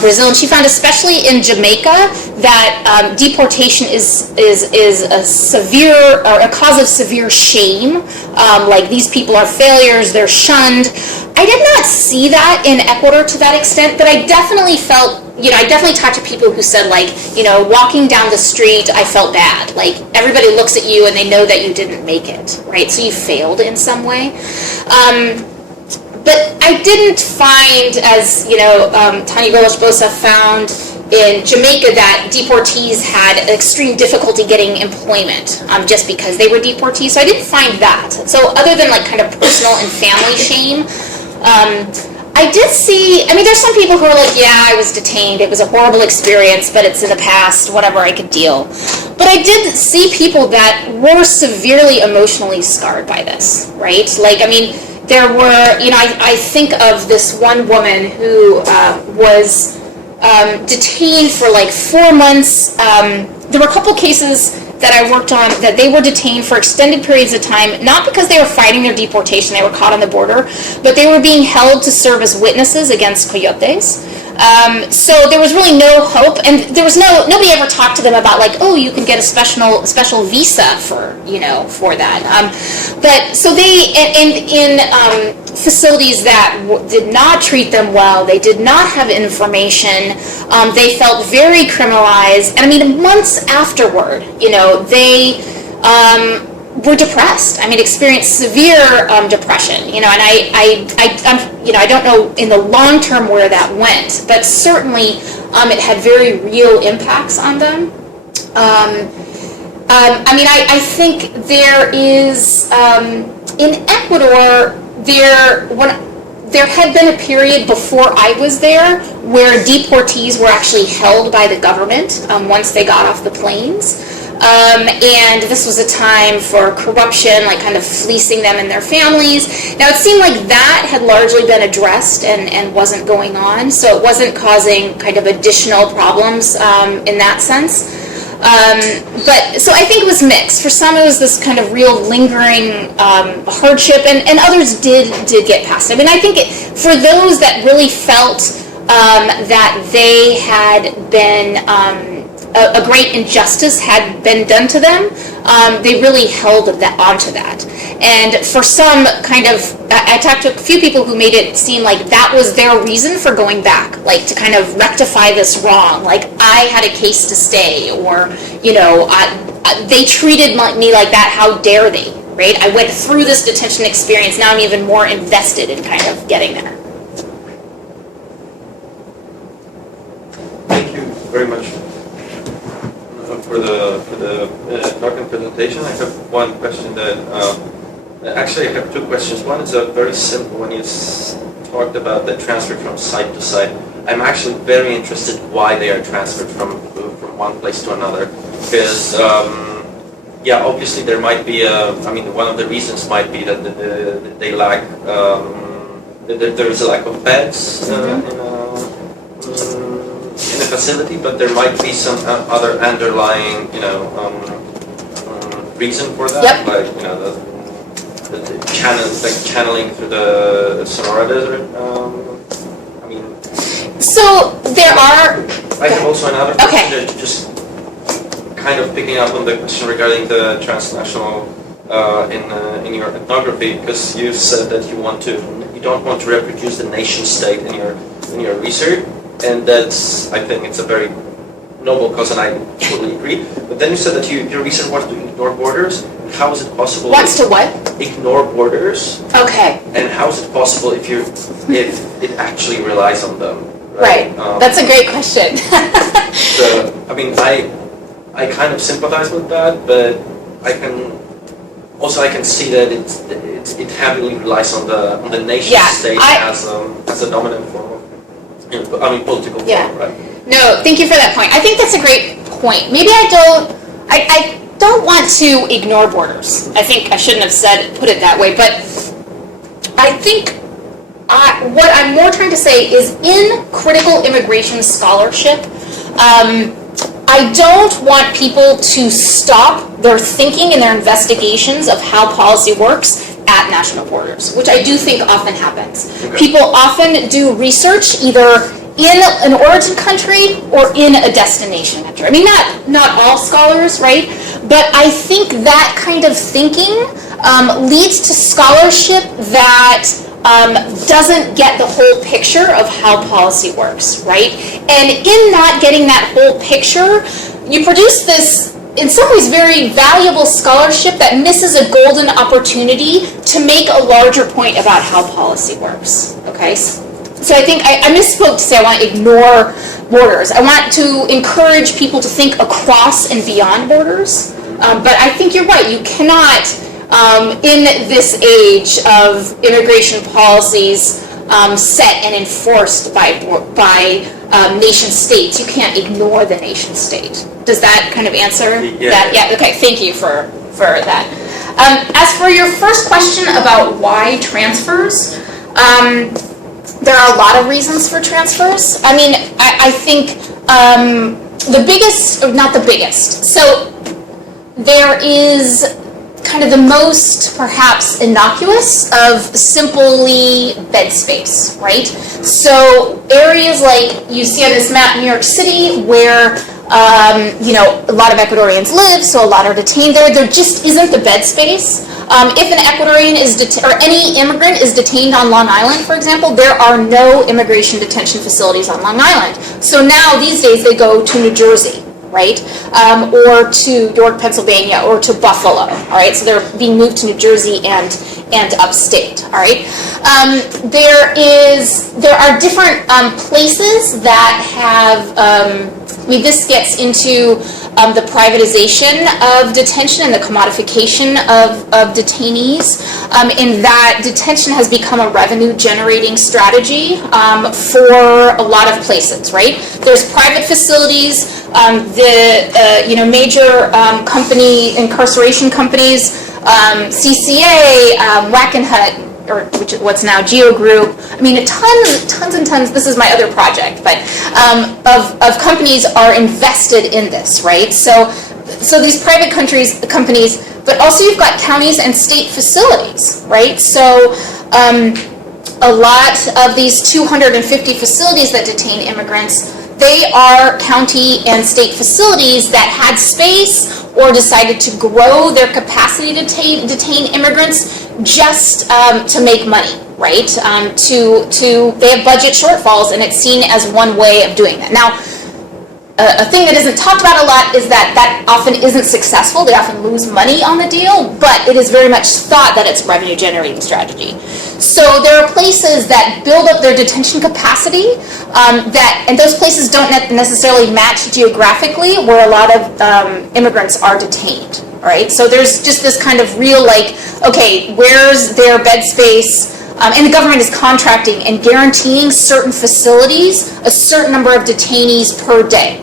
Brazil, and she found especially in Jamaica that deportation is a severe, or a cause of severe shame. Like these people are failures, they're shunned. I did not see that in Ecuador to that extent, but I definitely felt, I definitely talked to people who said, like, walking down the street, I felt bad. Like, everybody looks at you and they know that you didn't make it, right? So you failed in some way. But I didn't find, as, Tanya Golash Bosa found, in Jamaica that deportees had extreme difficulty getting employment just because they were deportees. So I didn't find that. So other than like kind of personal and family shame, I did see, I mean, there's some people who are like, yeah, I was detained, it was a horrible experience, but it's in the past, whatever, I could deal. But I did see people that were severely emotionally scarred by this, right? Like, I mean, there were, you know, I think of this one woman who was detained for like 4 months. There were a couple cases that I worked on that they were detained for extended periods of time, not because they were fighting their deportation, they were caught on the border, but they were being held to serve as witnesses against coyotes. So there was really no hope, and there was nobody ever talked to them about like, oh, you can get a special visa for, you know, for that. But so they, in facilities that did not treat them well, they did not have information, they felt very criminalized, and I mean, months afterward, you know, they were depressed. I mean, experienced severe depression. You know, and I'm, you know, I don't know in the long term where that went, but certainly it had very real impacts on them. I mean, I think there is in Ecuador there had been a period before I was there where deportees were actually held by the government once they got off the planes. And this was a time for corruption, like kind of fleecing them and their families. Now it seemed like that had largely been addressed and wasn't going on, so it wasn't causing kind of additional problems in that sense. But so I think it was mixed. For some it was this kind of real lingering hardship, and others did get past it. I mean, I think for those that really felt that they had been a great injustice had been done to them, they really held onto that. And for some kind of, I talked to a few people who made it seem like that was their reason for going back, like to kind of rectify this wrong. Like, I had a case to stay, or, you know, they treated me like that, how dare they, right? I went through this detention experience, now I'm even more invested in kind of getting there. Thank you very much for the talk and presentation. I have one question that, actually I have two questions. One is a very simple one. You talked about the transfer from site to site. I'm actually very interested why they are transferred from one place to another. Because, yeah, obviously there might be I mean, one of the reasons might be that they lack, that there is a lack of beds in the facility, but there might be some other underlying, you know, reason for that. Yep. Like, you know, the channeling through the Sonora Desert. I mean. So there are. I have also another question. Okay. Just kind of picking up on the question regarding the transnational in your ethnography, because you said that you don't want to reproduce the nation state in your research. And that's, I think it's a very noble cause, and I totally agree. But then you said that your research wants to ignore borders. How is it possible? Wants to what? Ignore borders. Okay. And how is it possible if it actually relies on them? Right. That's a great question. So, I mean, I kind of sympathize with that, but I can see that it heavily relies on the nation state as a dominant form of. I mean, political form, right? No, thank you for that point. I think that's a great point. Maybe I don't want to ignore borders. I think I shouldn't have put it that way, but I think what I'm more trying to say is in critical immigration scholarship, I don't want people to stop their thinking and their investigations of how policy works at national borders, which I do think often happens. Okay. People often do research either in an origin country or in a destination country. I mean, not all scholars, right? But I think that kind of thinking leads to scholarship that doesn't get the whole picture of how policy works, right? And in not getting that whole picture, you produce this in some ways very valuable scholarship that misses a golden opportunity to make a larger point about how policy works, okay? so I think I misspoke to say I want to ignore borders. I want to encourage people to think across and beyond borders. But I think you're right. You cannot, in this age of immigration policies set and enforced by nation states, you can't ignore the nation state. Does that kind of answer that? Yeah. Okay. Thank you for that. As for your first question about why transfers, there are a lot of reasons for transfers. I mean, I think the biggest, or not the biggest, so there is kind of the most perhaps innocuous of simply bed space, right? So areas like you see on this map, New York City, where a lot of Ecuadorians live, so a lot are detained there. There just isn't the bed space. If an Ecuadorian is or any immigrant is detained on Long Island, for example, there are no immigration detention facilities on Long Island. So now these days they go to New Jersey, right? Or to York, Pennsylvania, or to Buffalo, all right? So they're being moved to New Jersey and upstate, all right? There are different places that have, this gets into the privatization of detention and the commodification of detainees, in that detention has become a revenue-generating strategy for a lot of places, right? There's private facilities, major incarceration companies, CCA, Wackenhut, or what's now Geo Group. I mean, tons and tons. This is my other project, but of companies are invested in this, right? So these private companies, but also you've got counties and state facilities, right? So a lot of these 250 facilities that detain immigrants, they are county and state facilities that had space or decided to grow their capacity to detain immigrants just to make money, right? They have budget shortfalls, and it's seen as one way of doing that. Now, a thing that isn't talked about a lot is that often isn't successful. They often lose money on the deal, but it is very much thought that it's a revenue-generating strategy. So there are places that build up their detention capacity, and those places don't necessarily match geographically where a lot of immigrants are detained. All right, so there's just this kind of real okay, where's their bed space? And the government is contracting and guaranteeing certain facilities a certain number of detainees per day.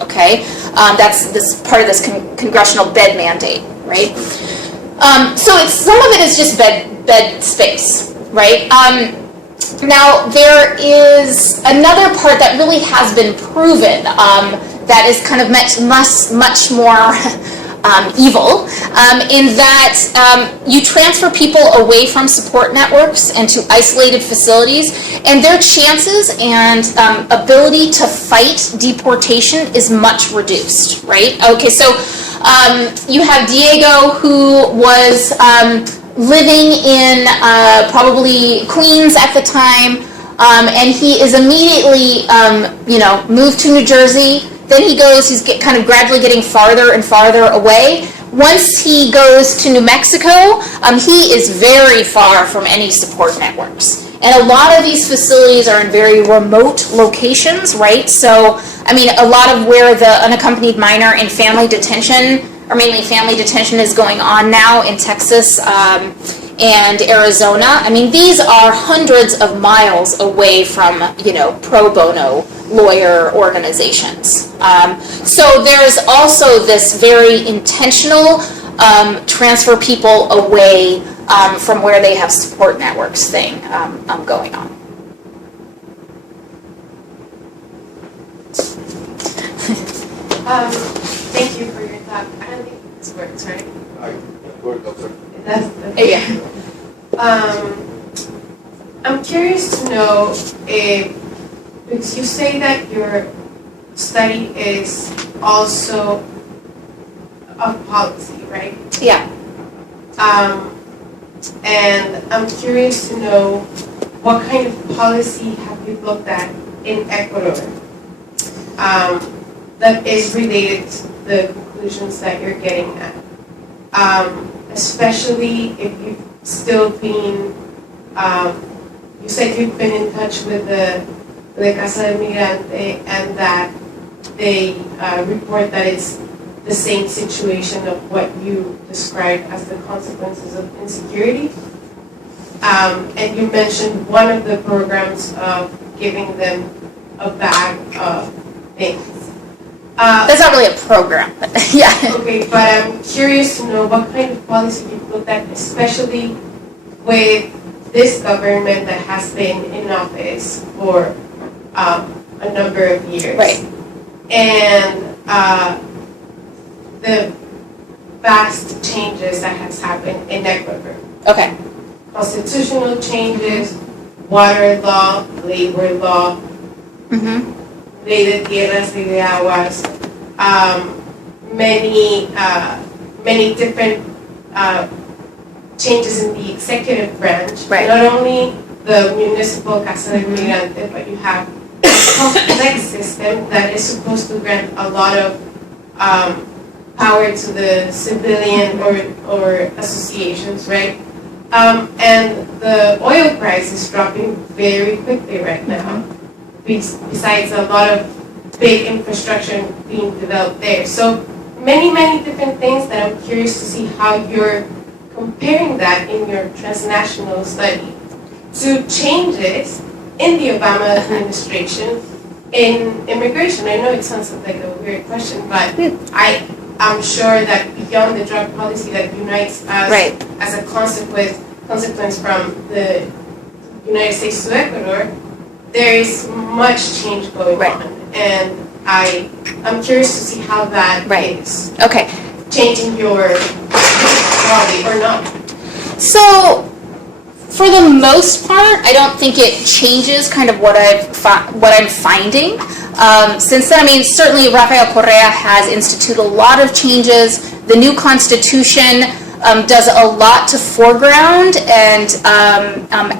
Okay, that's this part of this congressional bed mandate, right? So some of it is just bed space, right? Now there is another part that really has been proven that is kind of much more evil, in that you transfer people away from support networks and to isolated facilities, and their chances and ability to fight deportation is much reduced, right? Okay, so you have Diego, who was living in probably Queens at the time, and he is immediately moved to New Jersey. Then he's kind of gradually getting farther and farther away. Once he goes to New Mexico, he is very far from any support networks. And a lot of these facilities are in very remote locations, right? So, I mean, a lot of where the unaccompanied minor and family detention, or mainly family detention, is going on now in Texas and Arizona. I mean, these are hundreds of miles away from, pro bono lawyer organizations. So there's also this very intentional transfer people away from where they have support networks thing going on. Thank you for your talk. I don't think this works, right? Yeah. I'm curious to know if, because you say that your study is also of policy, right? Yeah. And I'm curious to know what kind of policy have you looked at in Ecuador that is related to the conclusions that you're getting at, especially if you've still been you said you've been in touch with the Casa del Migrante and that they report that it's the same situation of what you described as the consequences of insecurity. And you mentioned one of the programs of giving them a bag of things. That's not really a program, but yeah. Okay, but I'm curious to know what kind of policy you've looked at, especially with this government that has been in office for a number of years. Right. And the vast changes that has happened in Ecuador. Okay. Constitutional changes, water law, labor law, ley de tierras y de aguas, many different changes in the executive branch. Right. Not only the municipal Casa del Migrante, but you have a complex system that is supposed to grant a lot of power to the civilian or associations, right? And the oil price is dropping very quickly right now, besides a lot of big infrastructure being developed there. So many different things that I'm curious to see how you're comparing that in your transnational study to changes in the Obama administration in immigration. I know it sounds like a weird question, but I'm sure that beyond the drug policy that unites us as a consequence from the United States to Ecuador, there is much change going on. And I'm curious to see how that is changing your body or not. So, for the most part, I don't think it changes kind of what I'm finding. Since then, I mean, certainly Rafael Correa has instituted a lot of changes. The new constitution does a lot to foreground and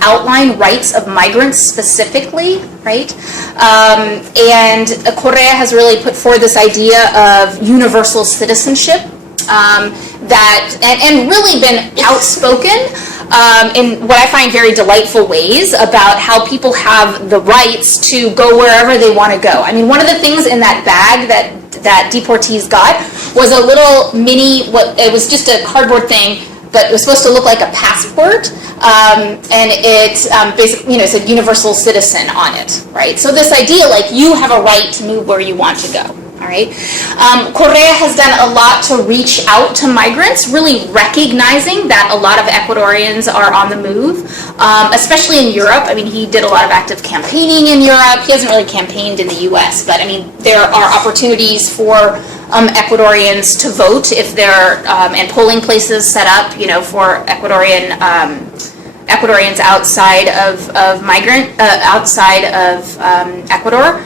outline rights of migrants specifically, right? And Correa has really put forward this idea of universal citizenship and really been outspoken in what I find very delightful ways about how people have the rights to go wherever they want to go. I mean, one of the things in that bag that deportees got was a little mini, it was just a cardboard thing, but it was supposed to look like a passport, and it basically, said universal citizen on it, right? So this idea, like, you have a right to move where you want to go. All right. Correa has done a lot to reach out to migrants, really recognizing that a lot of Ecuadorians are on the move, especially in Europe. I mean, he did a lot of active campaigning in Europe. He hasn't really campaigned in the U.S., but I mean, there are opportunities for Ecuadorians to vote if they're and polling places set up, for Ecuadorians outside of Ecuador.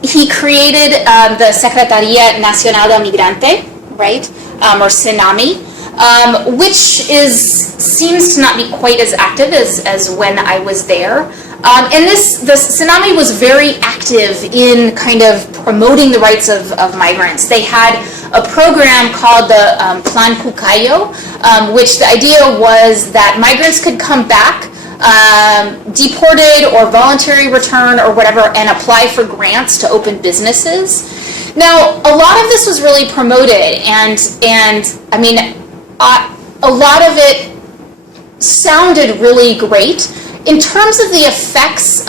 He created the Secretaría Nacional del Migrante, right, or SENAMI, which seems to not be quite as active as when I was there. And the SENAMI was very active in kind of promoting the rights of migrants. They had a program called the Plan Cucayo, which the idea was that migrants could come back, deported or voluntary return or whatever, and apply for grants to open businesses. Now, a lot of this was really promoted, and I mean, a lot of it sounded really great. In terms of the effects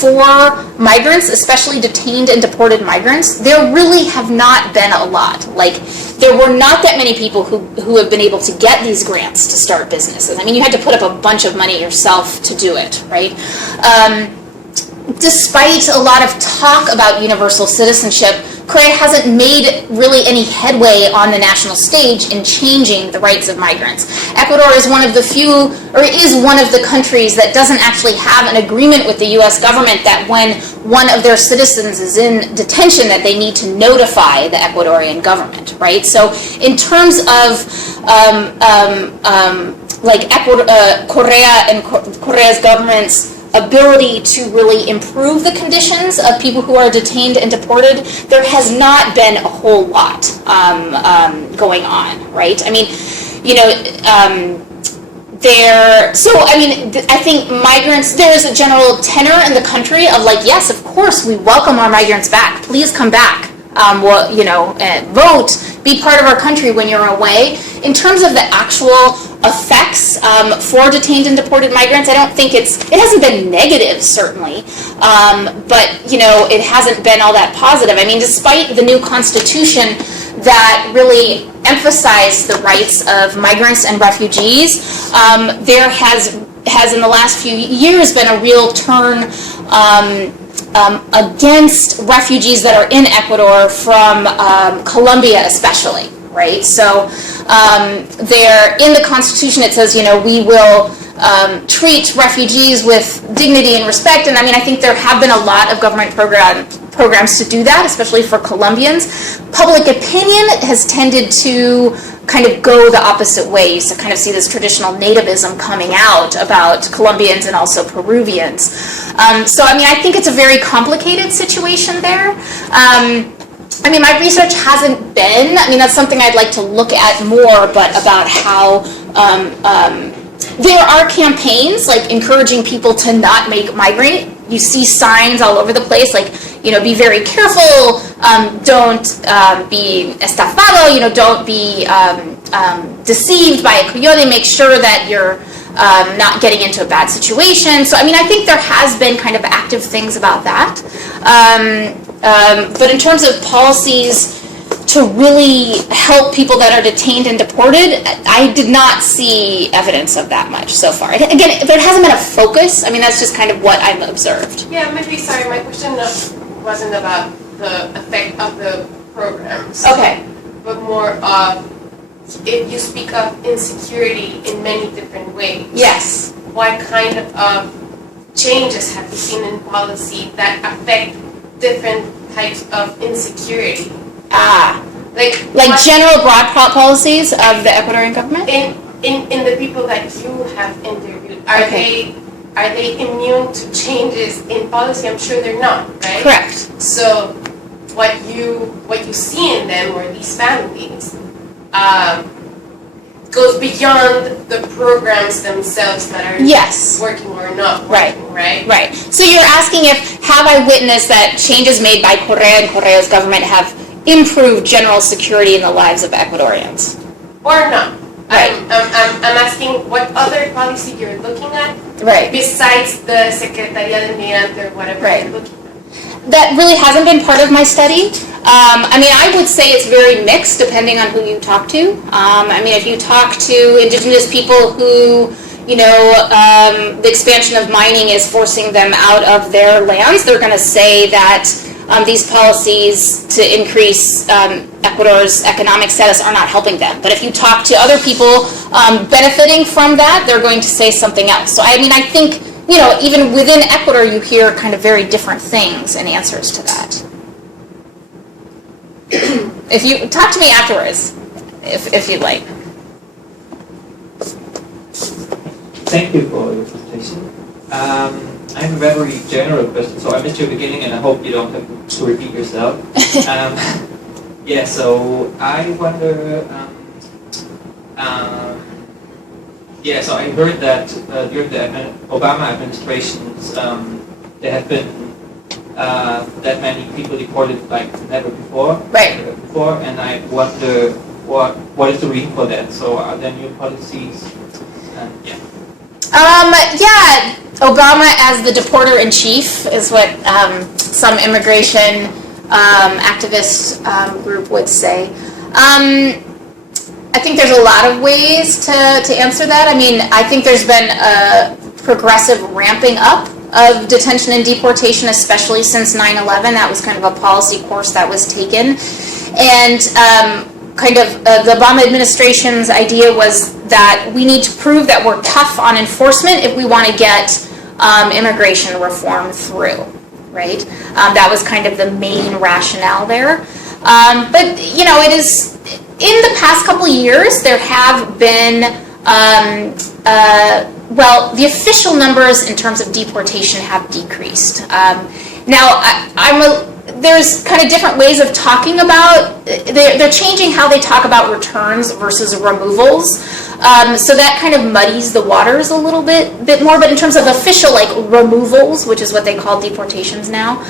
for migrants, especially detained and deported migrants, there really have not been a lot. Like, there were not that many people who have been able to get these grants to start businesses. I mean, you had to put up a bunch of money yourself to do it, right? Despite a lot of talk about universal citizenship, Correa hasn't made really any headway on the national stage in changing the rights of migrants. Ecuador is one of the countries that doesn't actually have an agreement with the U.S. government that when one of their citizens is in detention that they need to notify the Ecuadorian government, right? So in terms of Correa and Correa's government's ability to really improve the conditions of people who are detained and deported, there has not been a whole lot going on, right? I mean, I think migrants, there is a general tenor in the country of like, yes, of course, we welcome our migrants back. Please come back. Vote, be part of our country when you're away. In terms of the actual effects for detained and deported migrants, I don't think it hasn't been negative, certainly, but, it hasn't been all that positive. I mean, despite the new constitution that really emphasized the rights of migrants and refugees, there has in the last few years been a real turn against refugees that are in Ecuador from Colombia especially, right? So there, in the Constitution it says, we will treat refugees with dignity and respect, and I think there have been a lot of government programs to do that, especially for Colombians. Public opinion has tended to kind of go the opposite way, to kind of see this traditional nativism coming out about Colombians and also Peruvians. I think it's a very complicated situation there. My research hasn't been, that's something I'd like to look at more, but about how there are campaigns like encouraging people to not migrate. You see signs all over the place, like, be very careful, don't be estafado, don't be deceived by a coyote, make sure that you're not getting into a bad situation. So, I think there has been kind of active things about that. But in terms of policies to really help people that are detained and deported, I did not see evidence of that much so far. Again, there hasn't been a focus. That's just kind of what I've observed. Yeah, maybe, sorry, my question wasn't about the effect of the programs. Okay. But more of, if you speak of insecurity in many different ways. Yes. What kind of changes have you seen in policy that affect different types of insecurity? Like general broad policies of the Ecuadorian government? In the people that you have interviewed, are they immune to changes in policy? I'm sure they're not, right? Correct. So what you see in them, or these families, goes beyond the programs themselves that are working or not working, right? Right. So you're asking have I witnessed that changes made by Correa and Correa's government have improved general security in the lives of Ecuadorians? Or not? Right. I'm asking what other policy you're looking at, besides the Secretaría de Migrante or whatever you're looking at. That really hasn't been part of my study. I would say it's very mixed depending on who you talk to. If you talk to indigenous people who, the expansion of mining is forcing them out of their lands, they're going to say that these policies to increase Ecuador's economic status are not helping them. But if you talk to other people benefiting from that, they're going to say something else. So I think, even within Ecuador, you hear kind of very different things and answers to that. If you talk to me afterwards, if you'd like. Thank you for your presentation. I have a very general question, so I missed your beginning, and I hope you don't have to repeat yourself. So I wonder. So I heard that during the Obama administrations, there have been that many people deported like never before. Before, and I wonder what is the reason for that. So are there new policies? Obama as the deporter-in-chief is what some immigration activist group would say. I think there's a lot of ways to answer that. I think there's been a progressive ramping up of detention and deportation, especially since 9/11. That was kind of a policy course that was taken. And the Obama administration's idea was that we need to prove that we're tough on enforcement if we want to get immigration reform through, right? That was kind of the main rationale there. But, it is, in the past couple of years, there have been, the official numbers in terms of deportation have decreased. There's kind of different ways of talking about, they're changing how they talk about returns versus removals. So that kind of muddies the waters a little bit more. But in terms of official like removals, which is what they call deportations now,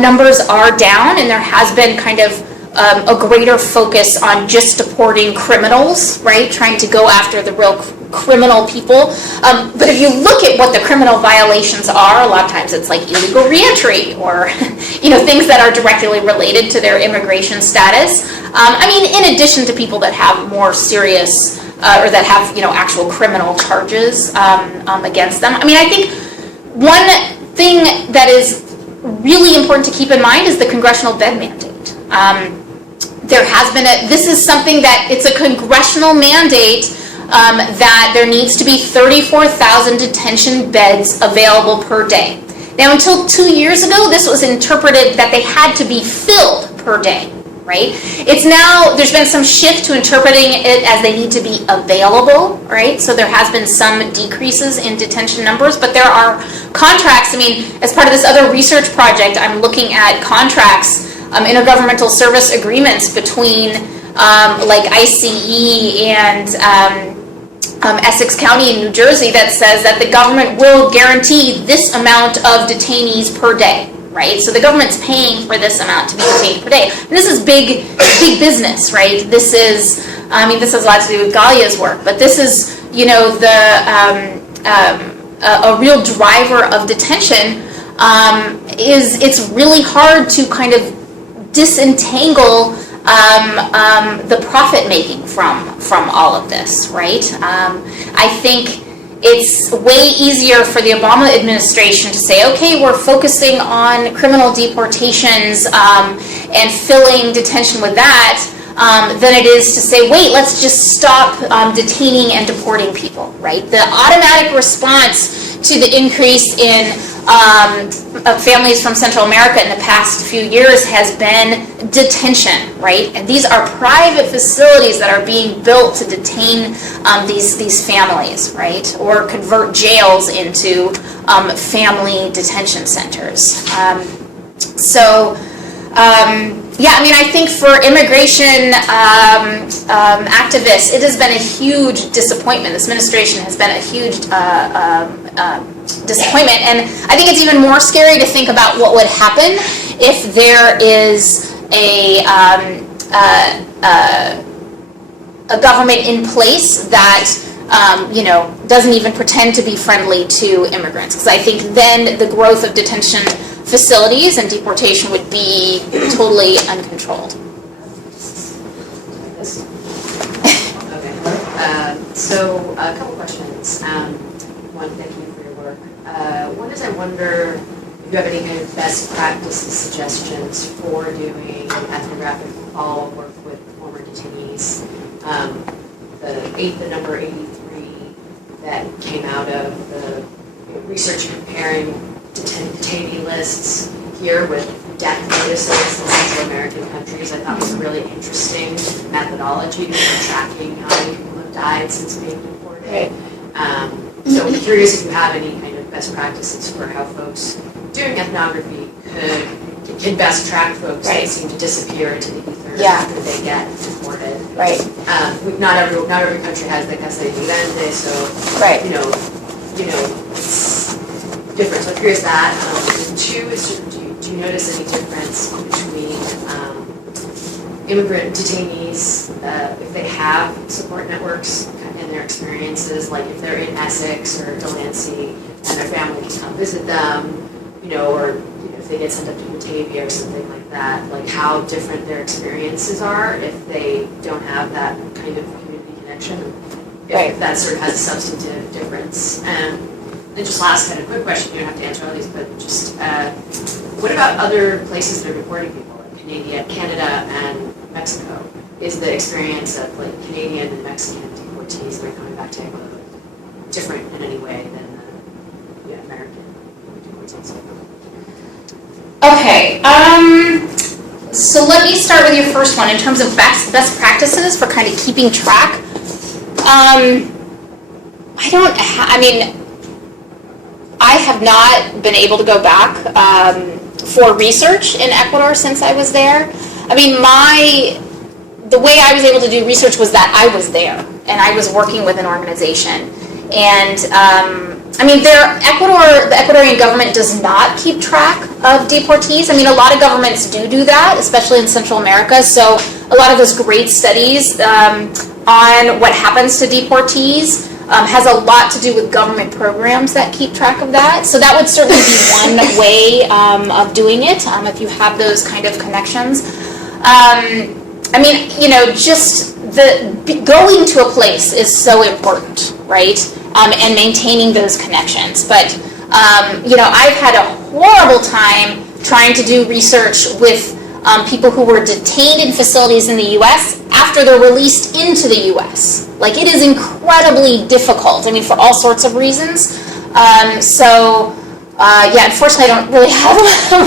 numbers are down, and there has been kind of a greater focus on just deporting criminals, right? Trying to go after the real criminal people. But if you look at what the criminal violations are, a lot of times it's like illegal reentry or, things that are directly related to their immigration status. In addition to people that have more serious or that have, actual criminal charges against them. I think one thing that is really important to keep in mind is the congressional bed mandate. There has been this is something that it's a congressional mandate that there needs to be 34,000 detention beds available per day. Now, until 2 years ago, this was interpreted that they had to be filled per day, right? It's now, there's been some shift to interpreting it as they need to be available, right? So there has been some decreases in detention numbers, but there are contracts. As part of this other research project, I'm looking at contracts, intergovernmental service agreements between like ICE and Essex County in New Jersey that says that the government will guarantee this amount of detainees per day, right? So the government's paying for this amount to be detained per day. And this is big business, right? This is, this has a lot to do with Galia's work, but this is, a real driver of detention. It's really hard to kind of disentangle the profit making from all of this, right? I think it's way easier for the Obama administration to say, okay, we're focusing on criminal deportations and filling detention with that, than it is to say, wait, let's just stop detaining and deporting people, right? The automatic response to the increase in families from Central America in the past few years has been detention, right? And these are private facilities that are being built to detain these families, right? Or convert jails into family detention centers. I think for immigration activists, it has been a huge disappointment. This administration has been a huge disappointment, and I think it's even more scary to think about what would happen if there is a government in place that doesn't even pretend to be friendly to immigrants. Because I think then the growth of detention facilities and deportation would be totally uncontrolled. So a couple questions. One, thank you for your work. One is I wonder if you have any kind of best practices suggestions for doing ethnographic follow-up work with former detainees. The number 83 that came out of the research comparing detainee lists here with death notices in Central American countries, I thought was a really interesting methodology for tracking how many people have died since being deported. Right. So I'm curious if you have any kind of best practices for how folks doing ethnography can best track folks that seem to disappear into the ether after they get deported. Right. Not every country has the casa de migrante, so it's different. So I'm curious that. And two is, do you notice any difference between immigrant detainees, if they have support networks in their experiences, like if they're in Essex or Delancey and their family can come visit them, or if they get sent up to Batavia or something like that, like how different their experiences are if they don't have that kind of community connection, if that sort of has a substantive difference. And then just last kind of quick question, you don't have to answer all these, but just what about other places that are deporting people, like Canada and Mexico? Is the experience of like Canadian and Mexican deportees that are coming back to Ecuador different in any way than the American deportees? Okay, so let me start with your first one in terms of best practices for kind of keeping track. I have not been able to go back for research in Ecuador since I was there. The way I was able to do research was that I was there, and I was working with an organization. And I mean, the Ecuadorian government does not keep track of deportees. I mean, a lot of governments do that, especially in Central America. So a lot of those great studies on what happens to deportees has a lot to do with government programs that keep track of that. So that would certainly be one way of doing it, if you have those kind of connections. I mean, you know, just going to a place is so important, right? And maintaining those connections. But, you know, I've had a horrible time trying to do research with people who were detained in facilities in the U.S. after they're released into the U.S. Like, it is incredibly difficult, I mean, for all sorts of reasons. Yeah, unfortunately, I don't really have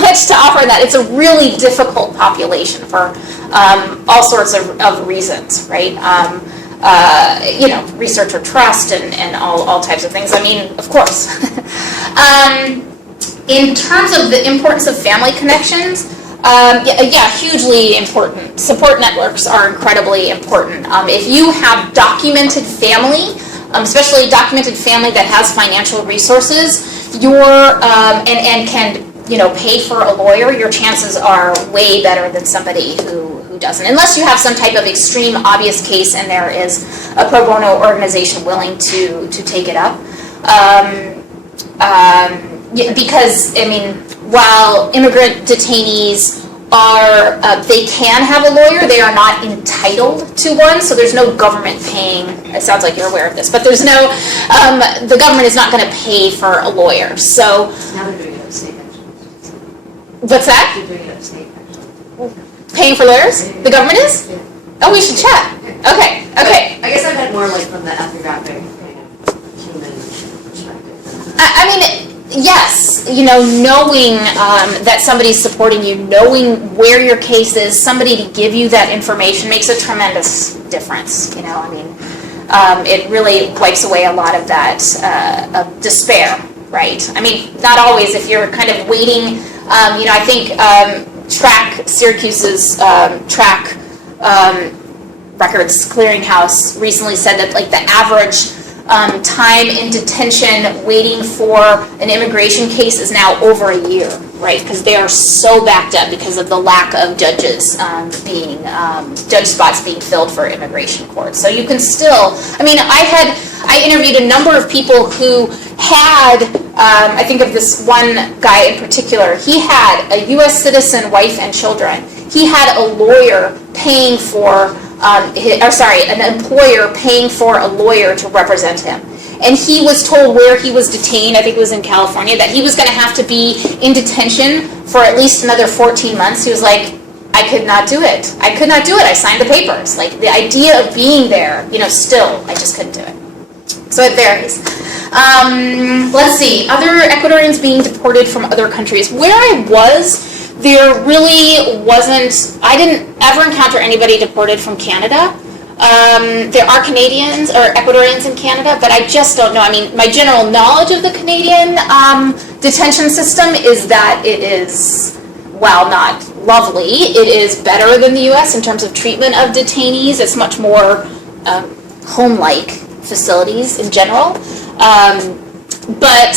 much to offer that. It's a really difficult population for all sorts of reasons, right? You know, researcher trust and all types of things. I mean, of course. In terms of the importance of family connections, yeah, hugely important. Support networks are incredibly important. If you have documented family, especially documented family that has financial resources, and can, you know, pay for a lawyer, your chances are way better than somebody who doesn't. Unless you have some type of extreme obvious case and there is a pro bono organization willing to take it up. Because, I mean, while immigrant detainees are, they can have a lawyer, they are not entitled to one, so there's no government paying, it sounds like you're aware of this, but there's no, the government is not going to pay for a lawyer, so. Now they're doing it upstate, actually. What's that? They're doing it upstate, actually. Paying for lawyers? The government is? Yeah. Oh, we should chat. Okay. I guess I've had more like from the ethnographic kind of human perspective. I mean, yes, you know, knowing that somebody's supporting you, knowing where your case is, somebody to give you that information makes a tremendous difference, you know, I mean, it really wipes away a lot of that of despair, right? I mean, not always. If you're kind of waiting, you know, I think Syracuse's track records clearinghouse recently said that like the average time in detention waiting for an immigration case is now over a year, right? Because they are so backed up because of the lack of judges judge spots being filled for immigration courts. So you can still, I mean, I interviewed a number of people who had, I think of this one guy in particular, he had a U.S. citizen wife and children. He had a lawyer paying for an employer paying for a lawyer to represent him. And he was told where he was detained, I think it was in California, that he was going to have to be in detention for at least another 14 months. He was like, I could not do it. I could not do it. I signed the papers. Like, the idea of being there, you know, still, I just couldn't do it. So it varies. Let's see, other Ecuadorians being deported from other countries. Where I was, there really wasn't, I didn't ever encounter anybody deported from Canada. There are Canadians or Ecuadorians in Canada, but I just don't know. I mean, my general knowledge of the Canadian detention system is that it is, while not lovely, it is better than the U.S. in terms of treatment of detainees. It's much more home-like facilities in general. But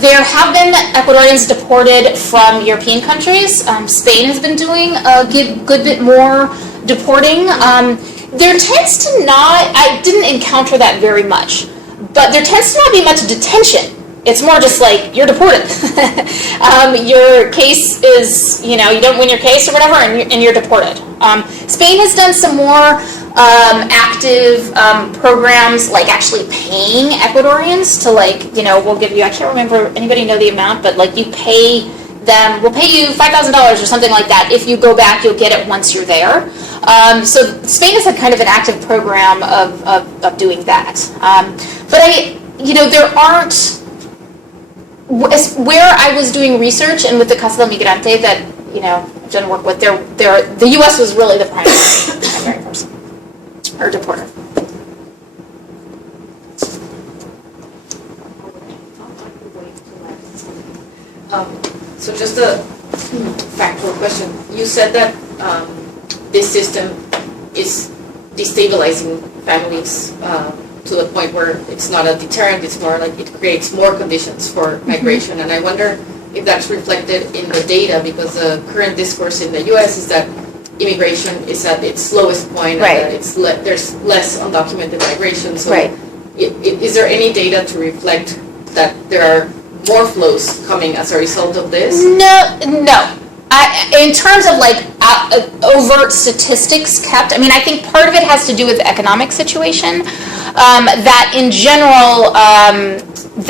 there have been Ecuadorians deported from European countries. Spain has been doing a good bit more deporting. There tends to not, I didn't encounter that very much, but there tends to not be much detention. It's more just like, you're deported. Your case is, you know, you don't win your case or whatever, and you're deported. Spain has done some more active programs, like actually paying Ecuadorians to, like, you know, we'll give you, I can't remember, anybody know the amount, but like you pay them, we'll pay you $5,000 or something like that. If you go back, you'll get it once you're there. So Spain has had kind of an active program of doing that. But there aren't, where I was doing research and with the Casa del Migrante that, you know, I've done work with, the U.S. was really the primary person, or deporter. So just a factual question. You said that this system is destabilizing families to the point where it's not a deterrent, it's more like it creates more conditions for migration. And I wonder if that's reflected in the data, because the current discourse in the U.S. is that immigration is at its lowest point, Right. and that there's less undocumented migration. So Right. is there any data to reflect that there are more flows coming as a result of this? No. In terms of like overt statistics kept, I mean, I think part of it has to do with the economic situation. That in general,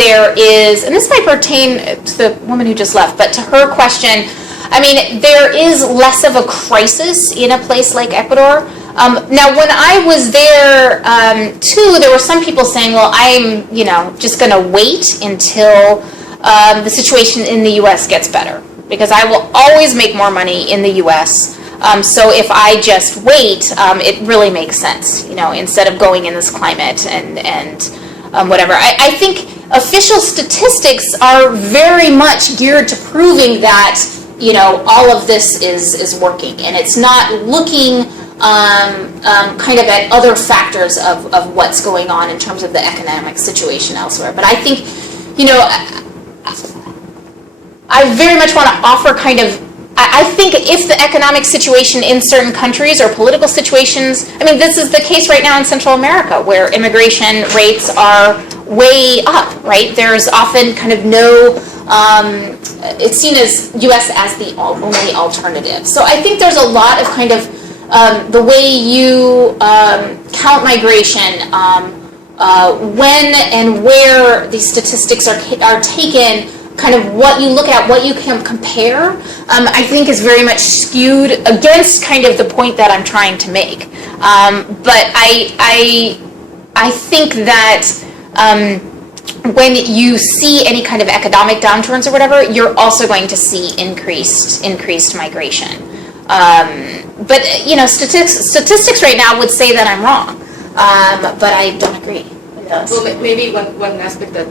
there is, and this might pertain to the woman who just left, but to her question, I mean, there is less of a crisis in a place like Ecuador. Now, when I was there, too, there were some people saying, well, I'm, just going to wait until the situation in the U.S. gets better, because I will always make more money in the U.S., so if I just wait, it really makes sense, instead of going in this climate and whatever. I think official statistics are very much geared to proving that, all of this is working, and it's not looking kind of at other factors of what's going on in terms of the economic situation elsewhere. But I think, I very much want to offer kind of, I think if the economic situation in certain countries or political situations, I mean, this is the case right now in Central America, where immigration rates are way up, right? There's often kind of no, it's seen as U.S. as the only alternative. So I think there's a lot of kind of the way you count migration, when and where these statistics are taken, kind of what you look at, what you can compare, I think is very much skewed against kind of the point that I'm trying to make. But I think that when you see any kind of economic downturns or whatever, you're also going to see increased migration. But statistics right now would say that I'm wrong, but I don't agree. Well, maybe one aspect that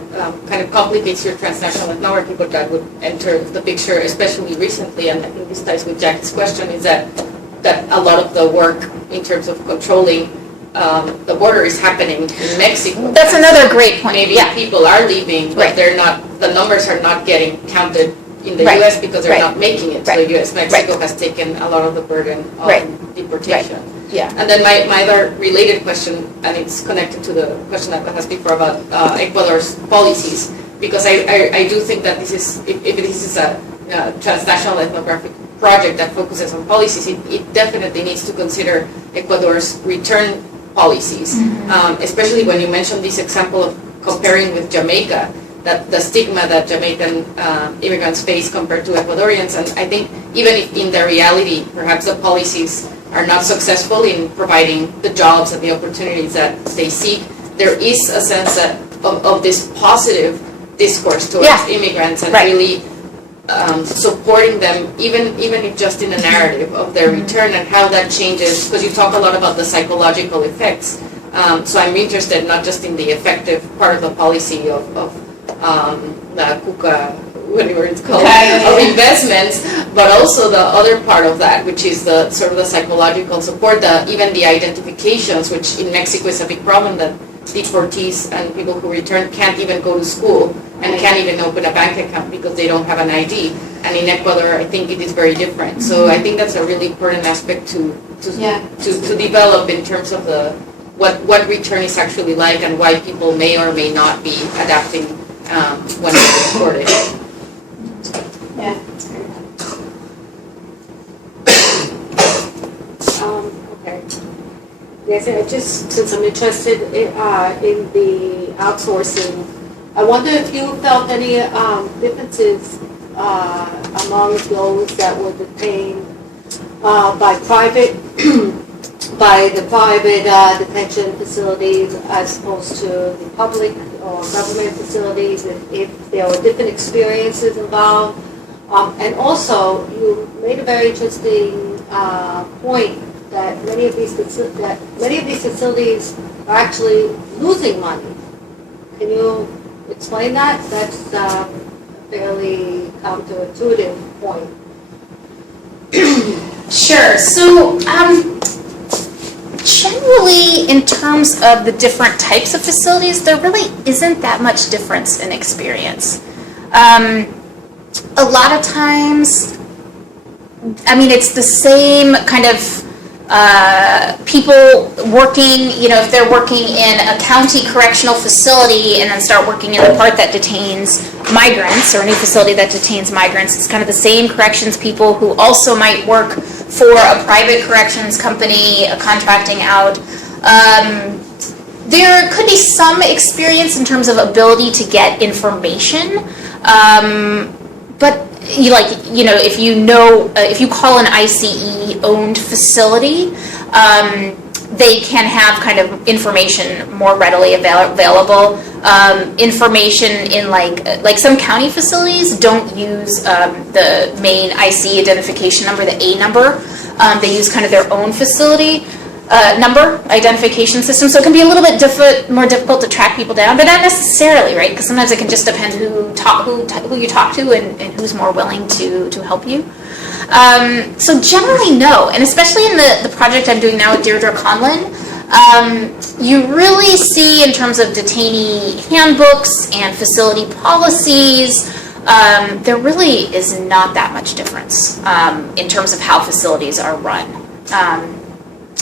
kind of complicates your transnational ethnography, but that would enter the picture, especially recently, and I think this ties with Jack's question, is that a lot of the work in terms of controlling the border is happening in Mexico. That's another great point. Maybe people are leaving, but they're not. The numbers are not getting counted in the U.S. because they're not making it to the U.S. Mexico has taken a lot of the burden on deportation. Yeah. And then my other related question, and it's connected to the question that was asked before about Ecuador's policies, because I do think that this is, if this is a transnational ethnographic project that focuses on policies, it definitely needs to consider Ecuador's return policies, especially when you mentioned this example of comparing with Jamaica, that the stigma that Jamaican immigrants face compared to Ecuadorians, and I think even if in their reality, perhaps the policies are not successful in providing the jobs and the opportunities that they seek, there is a sense that of this positive discourse towards immigrants and really supporting them, even if just in the narrative of their return and how that changes, because you talk a lot about the psychological effects. So I'm interested not just in the effective part of the policy of the KUKA, whatever it's called, of investments, but also the other part of that, which is the sort of the psychological support, even the identifications, which in Mexico is a big problem, that deportees and people who return can't even go to school and can't even open a bank account because they don't have an ID. And in Ecuador, I think it is very different. So I think that's a really important aspect to develop in terms of what return is actually like and why people may or may not be adapting when they're deported. Yeah, that's very okay. Yes, I just, since I'm interested in the outsourcing, I wonder if you felt any differences among those that were detained by the private detention facilities as opposed to the public or government facilities, if there were different experiences involved. And also, you made a very interesting point that many of these facilities are actually losing money. Can you explain that? That's a fairly counterintuitive point. generally, in terms of the different types of facilities, there really isn't that much difference in experience. A lot of times, I mean, it's the same kind of people working, you know, if they're working in a county correctional facility and then start working in the part that detains migrants, or a new facility that detains migrants, it's kind of the same corrections people who also might work for a private corrections company, contracting out. There could be some experience in terms of ability to get information, but if you call an ICE-owned facility, they can have kind of information more readily available. Information in like some county facilities don't use the main IC identification number, the A number. They use kind of their own facility number identification system, so it can be a little bit more difficult to track people down, but not necessarily, right? Because sometimes it can just depend who you talk to and who's more willing to help you. So generally, no, and especially in the project I'm doing now with Deirdre Conlon, you really see in terms of detainee handbooks and facility policies, there really is not that much difference in terms of how facilities are run.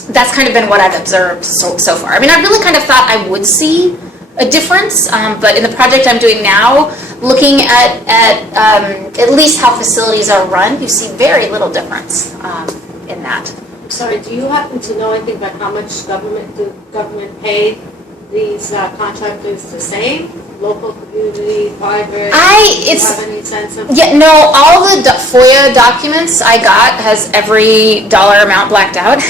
That's kind of been what I've observed so far. I mean, I really kind of thought I would see a difference, but in the project I'm doing now, looking at least how facilities are run, you see very little difference in that. Sorry, do you happen to know anything about how much government paid these contractors the same? Local, community, private? Do you have any sense of? Yeah, no, all the FOIA documents I got has every dollar amount blacked out.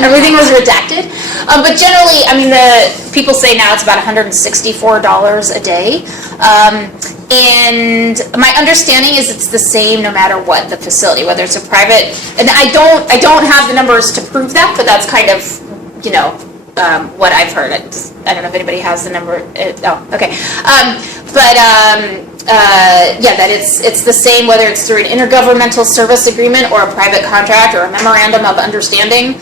Everything was redacted. But generally, I mean, the people say now it's about $164 a day. And my understanding is it's the same no matter what the facility, whether it's a private, and I don't have the numbers to prove that, but that's kind of, what I've heard. I don't know if anybody has the number. Okay. Yeah, that it's the same whether it's through an intergovernmental service agreement or a private contract or a memorandum of understanding.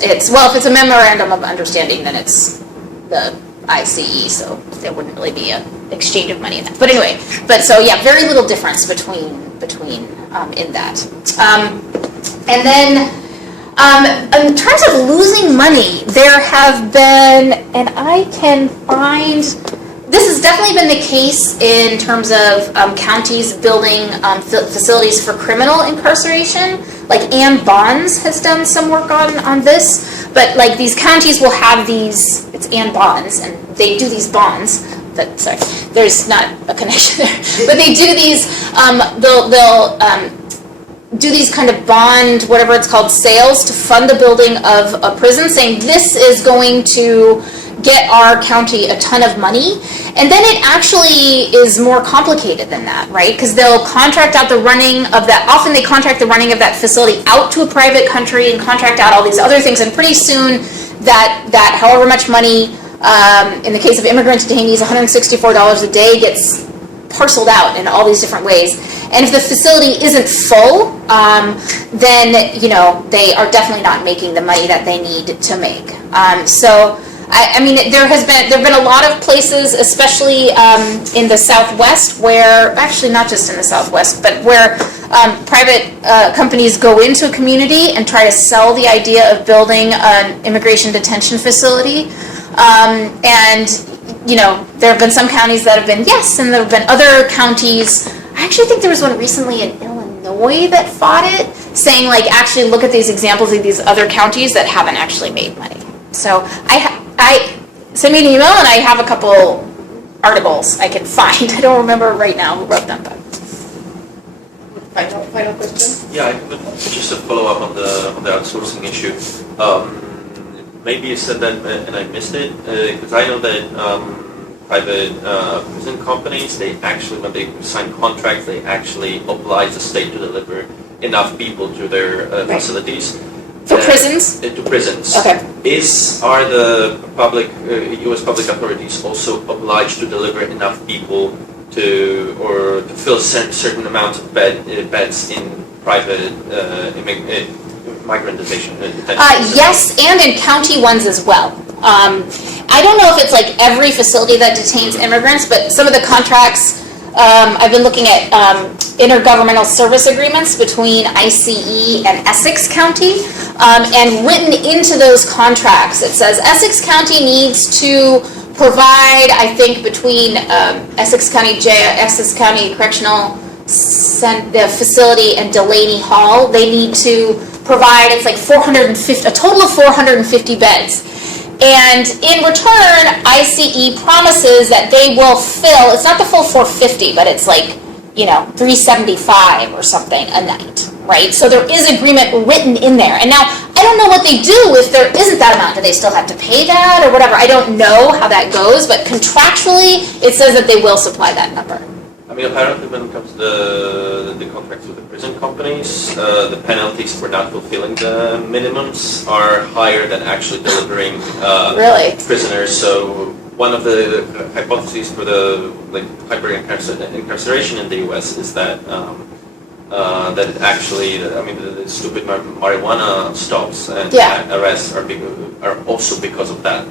If it's a memorandum of understanding, then it's the ICE, so there wouldn't really be an exchange of money in that. But anyway, very little difference between in that. And then. In terms of losing money, there have been, and I can find, this has definitely been the case in terms of counties building facilities for criminal incarceration. Like Ann Bonds has done some work on this, but like these counties will have these, it's Ann Bonds, and they do these bonds. Sorry, there's not a connection there, but they do these, they'll do these kind of bond, whatever it's called, sales to fund the building of a prison, saying this is going to get our county a ton of money. And then it actually is more complicated than that, right? Because they'll contract out the running of that, often they contract the running of that facility out to a private country and contract out all these other things, and pretty soon that however much money, in the case of immigrant detainees, $164 a day gets parceled out in all these different ways. And if the facility isn't full, then they are definitely not making the money that they need to make. I mean, there have been a lot of places, especially in the Southwest, where actually not just in the Southwest, but where private companies go into a community and try to sell the idea of building an immigration detention facility, and there have been some counties that have been yes, and there have been other counties. I actually think there was one recently in Illinois that fought it, saying like, actually look at these examples of these other counties that haven't actually made money. So I send me an email and I have a couple articles I can find. I don't remember right now who wrote them, but. Final question? Yeah, just to follow up on the outsourcing issue. Maybe you said that and I missed it, because I know that private prison companies, they actually, when they sign contracts, they actually oblige the state to deliver enough people to their facilities. For prisons? To prisons. Okay. Are the public U.S. public authorities also obliged to deliver enough people to fill certain amounts of beds in private migrant detention? Yes, and in county ones as well. I don't know if it's like every facility that detains immigrants, but some of the contracts, I've been looking at intergovernmental service agreements between ICE and Essex County, and written into those contracts, it says Essex County needs to provide, I think, between Essex County Correctional the facility and Delaney Hall, they need to provide, it's like 450, a total of 450 beds. And in return, ICE promises that they will fill, it's not the full 450, but it's like, 375 or something a night, right? So there is agreement written in there. And now, I don't know what they do if there isn't that amount. Do they still have to pay that or whatever? I don't know how that goes, but contractually, it says that they will supply that number. I mean, apparently when it comes to the contracts with the prison companies, the penalties for not fulfilling the minimums are higher than actually delivering prisoners. So one of the hypotheses for the hyper-incarceration in the U.S. is that that it actually, the stupid marijuana stops and arrests are also because of that.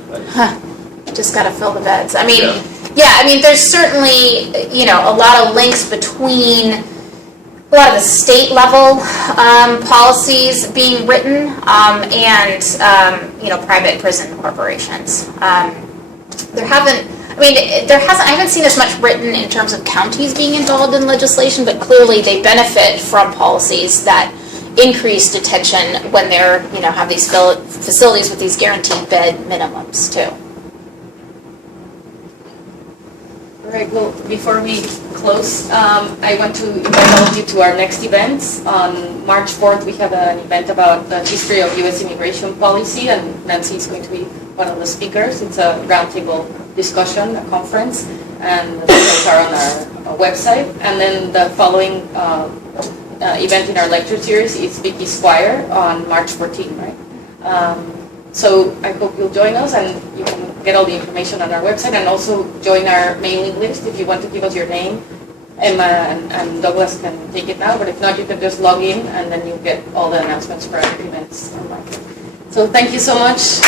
Just got to fill the beds. There's certainly, a lot of links between a lot of the state level policies being written and, private prison corporations. I haven't seen as much written in terms of counties being involved in legislation, but clearly they benefit from policies that increase detention when they're, have these facilities with these guaranteed bed minimums too. Right, well, before we close, I want to invite all of you to our next events. On March 4th, we have an event about the history of U.S. immigration policy, and Nancy is going to be one of the speakers. It's a roundtable discussion, a conference, and the details are on our website. And then the following event in our lecture series is Vicky Squire on March 14th, right? So I hope you'll join us, and you can get all the information on our website, and also join our mailing list if you want to give us your name. Emma and Douglas can take it now, but if not, you can just log in, and then you'll get all the announcements for our events online. So thank you so much.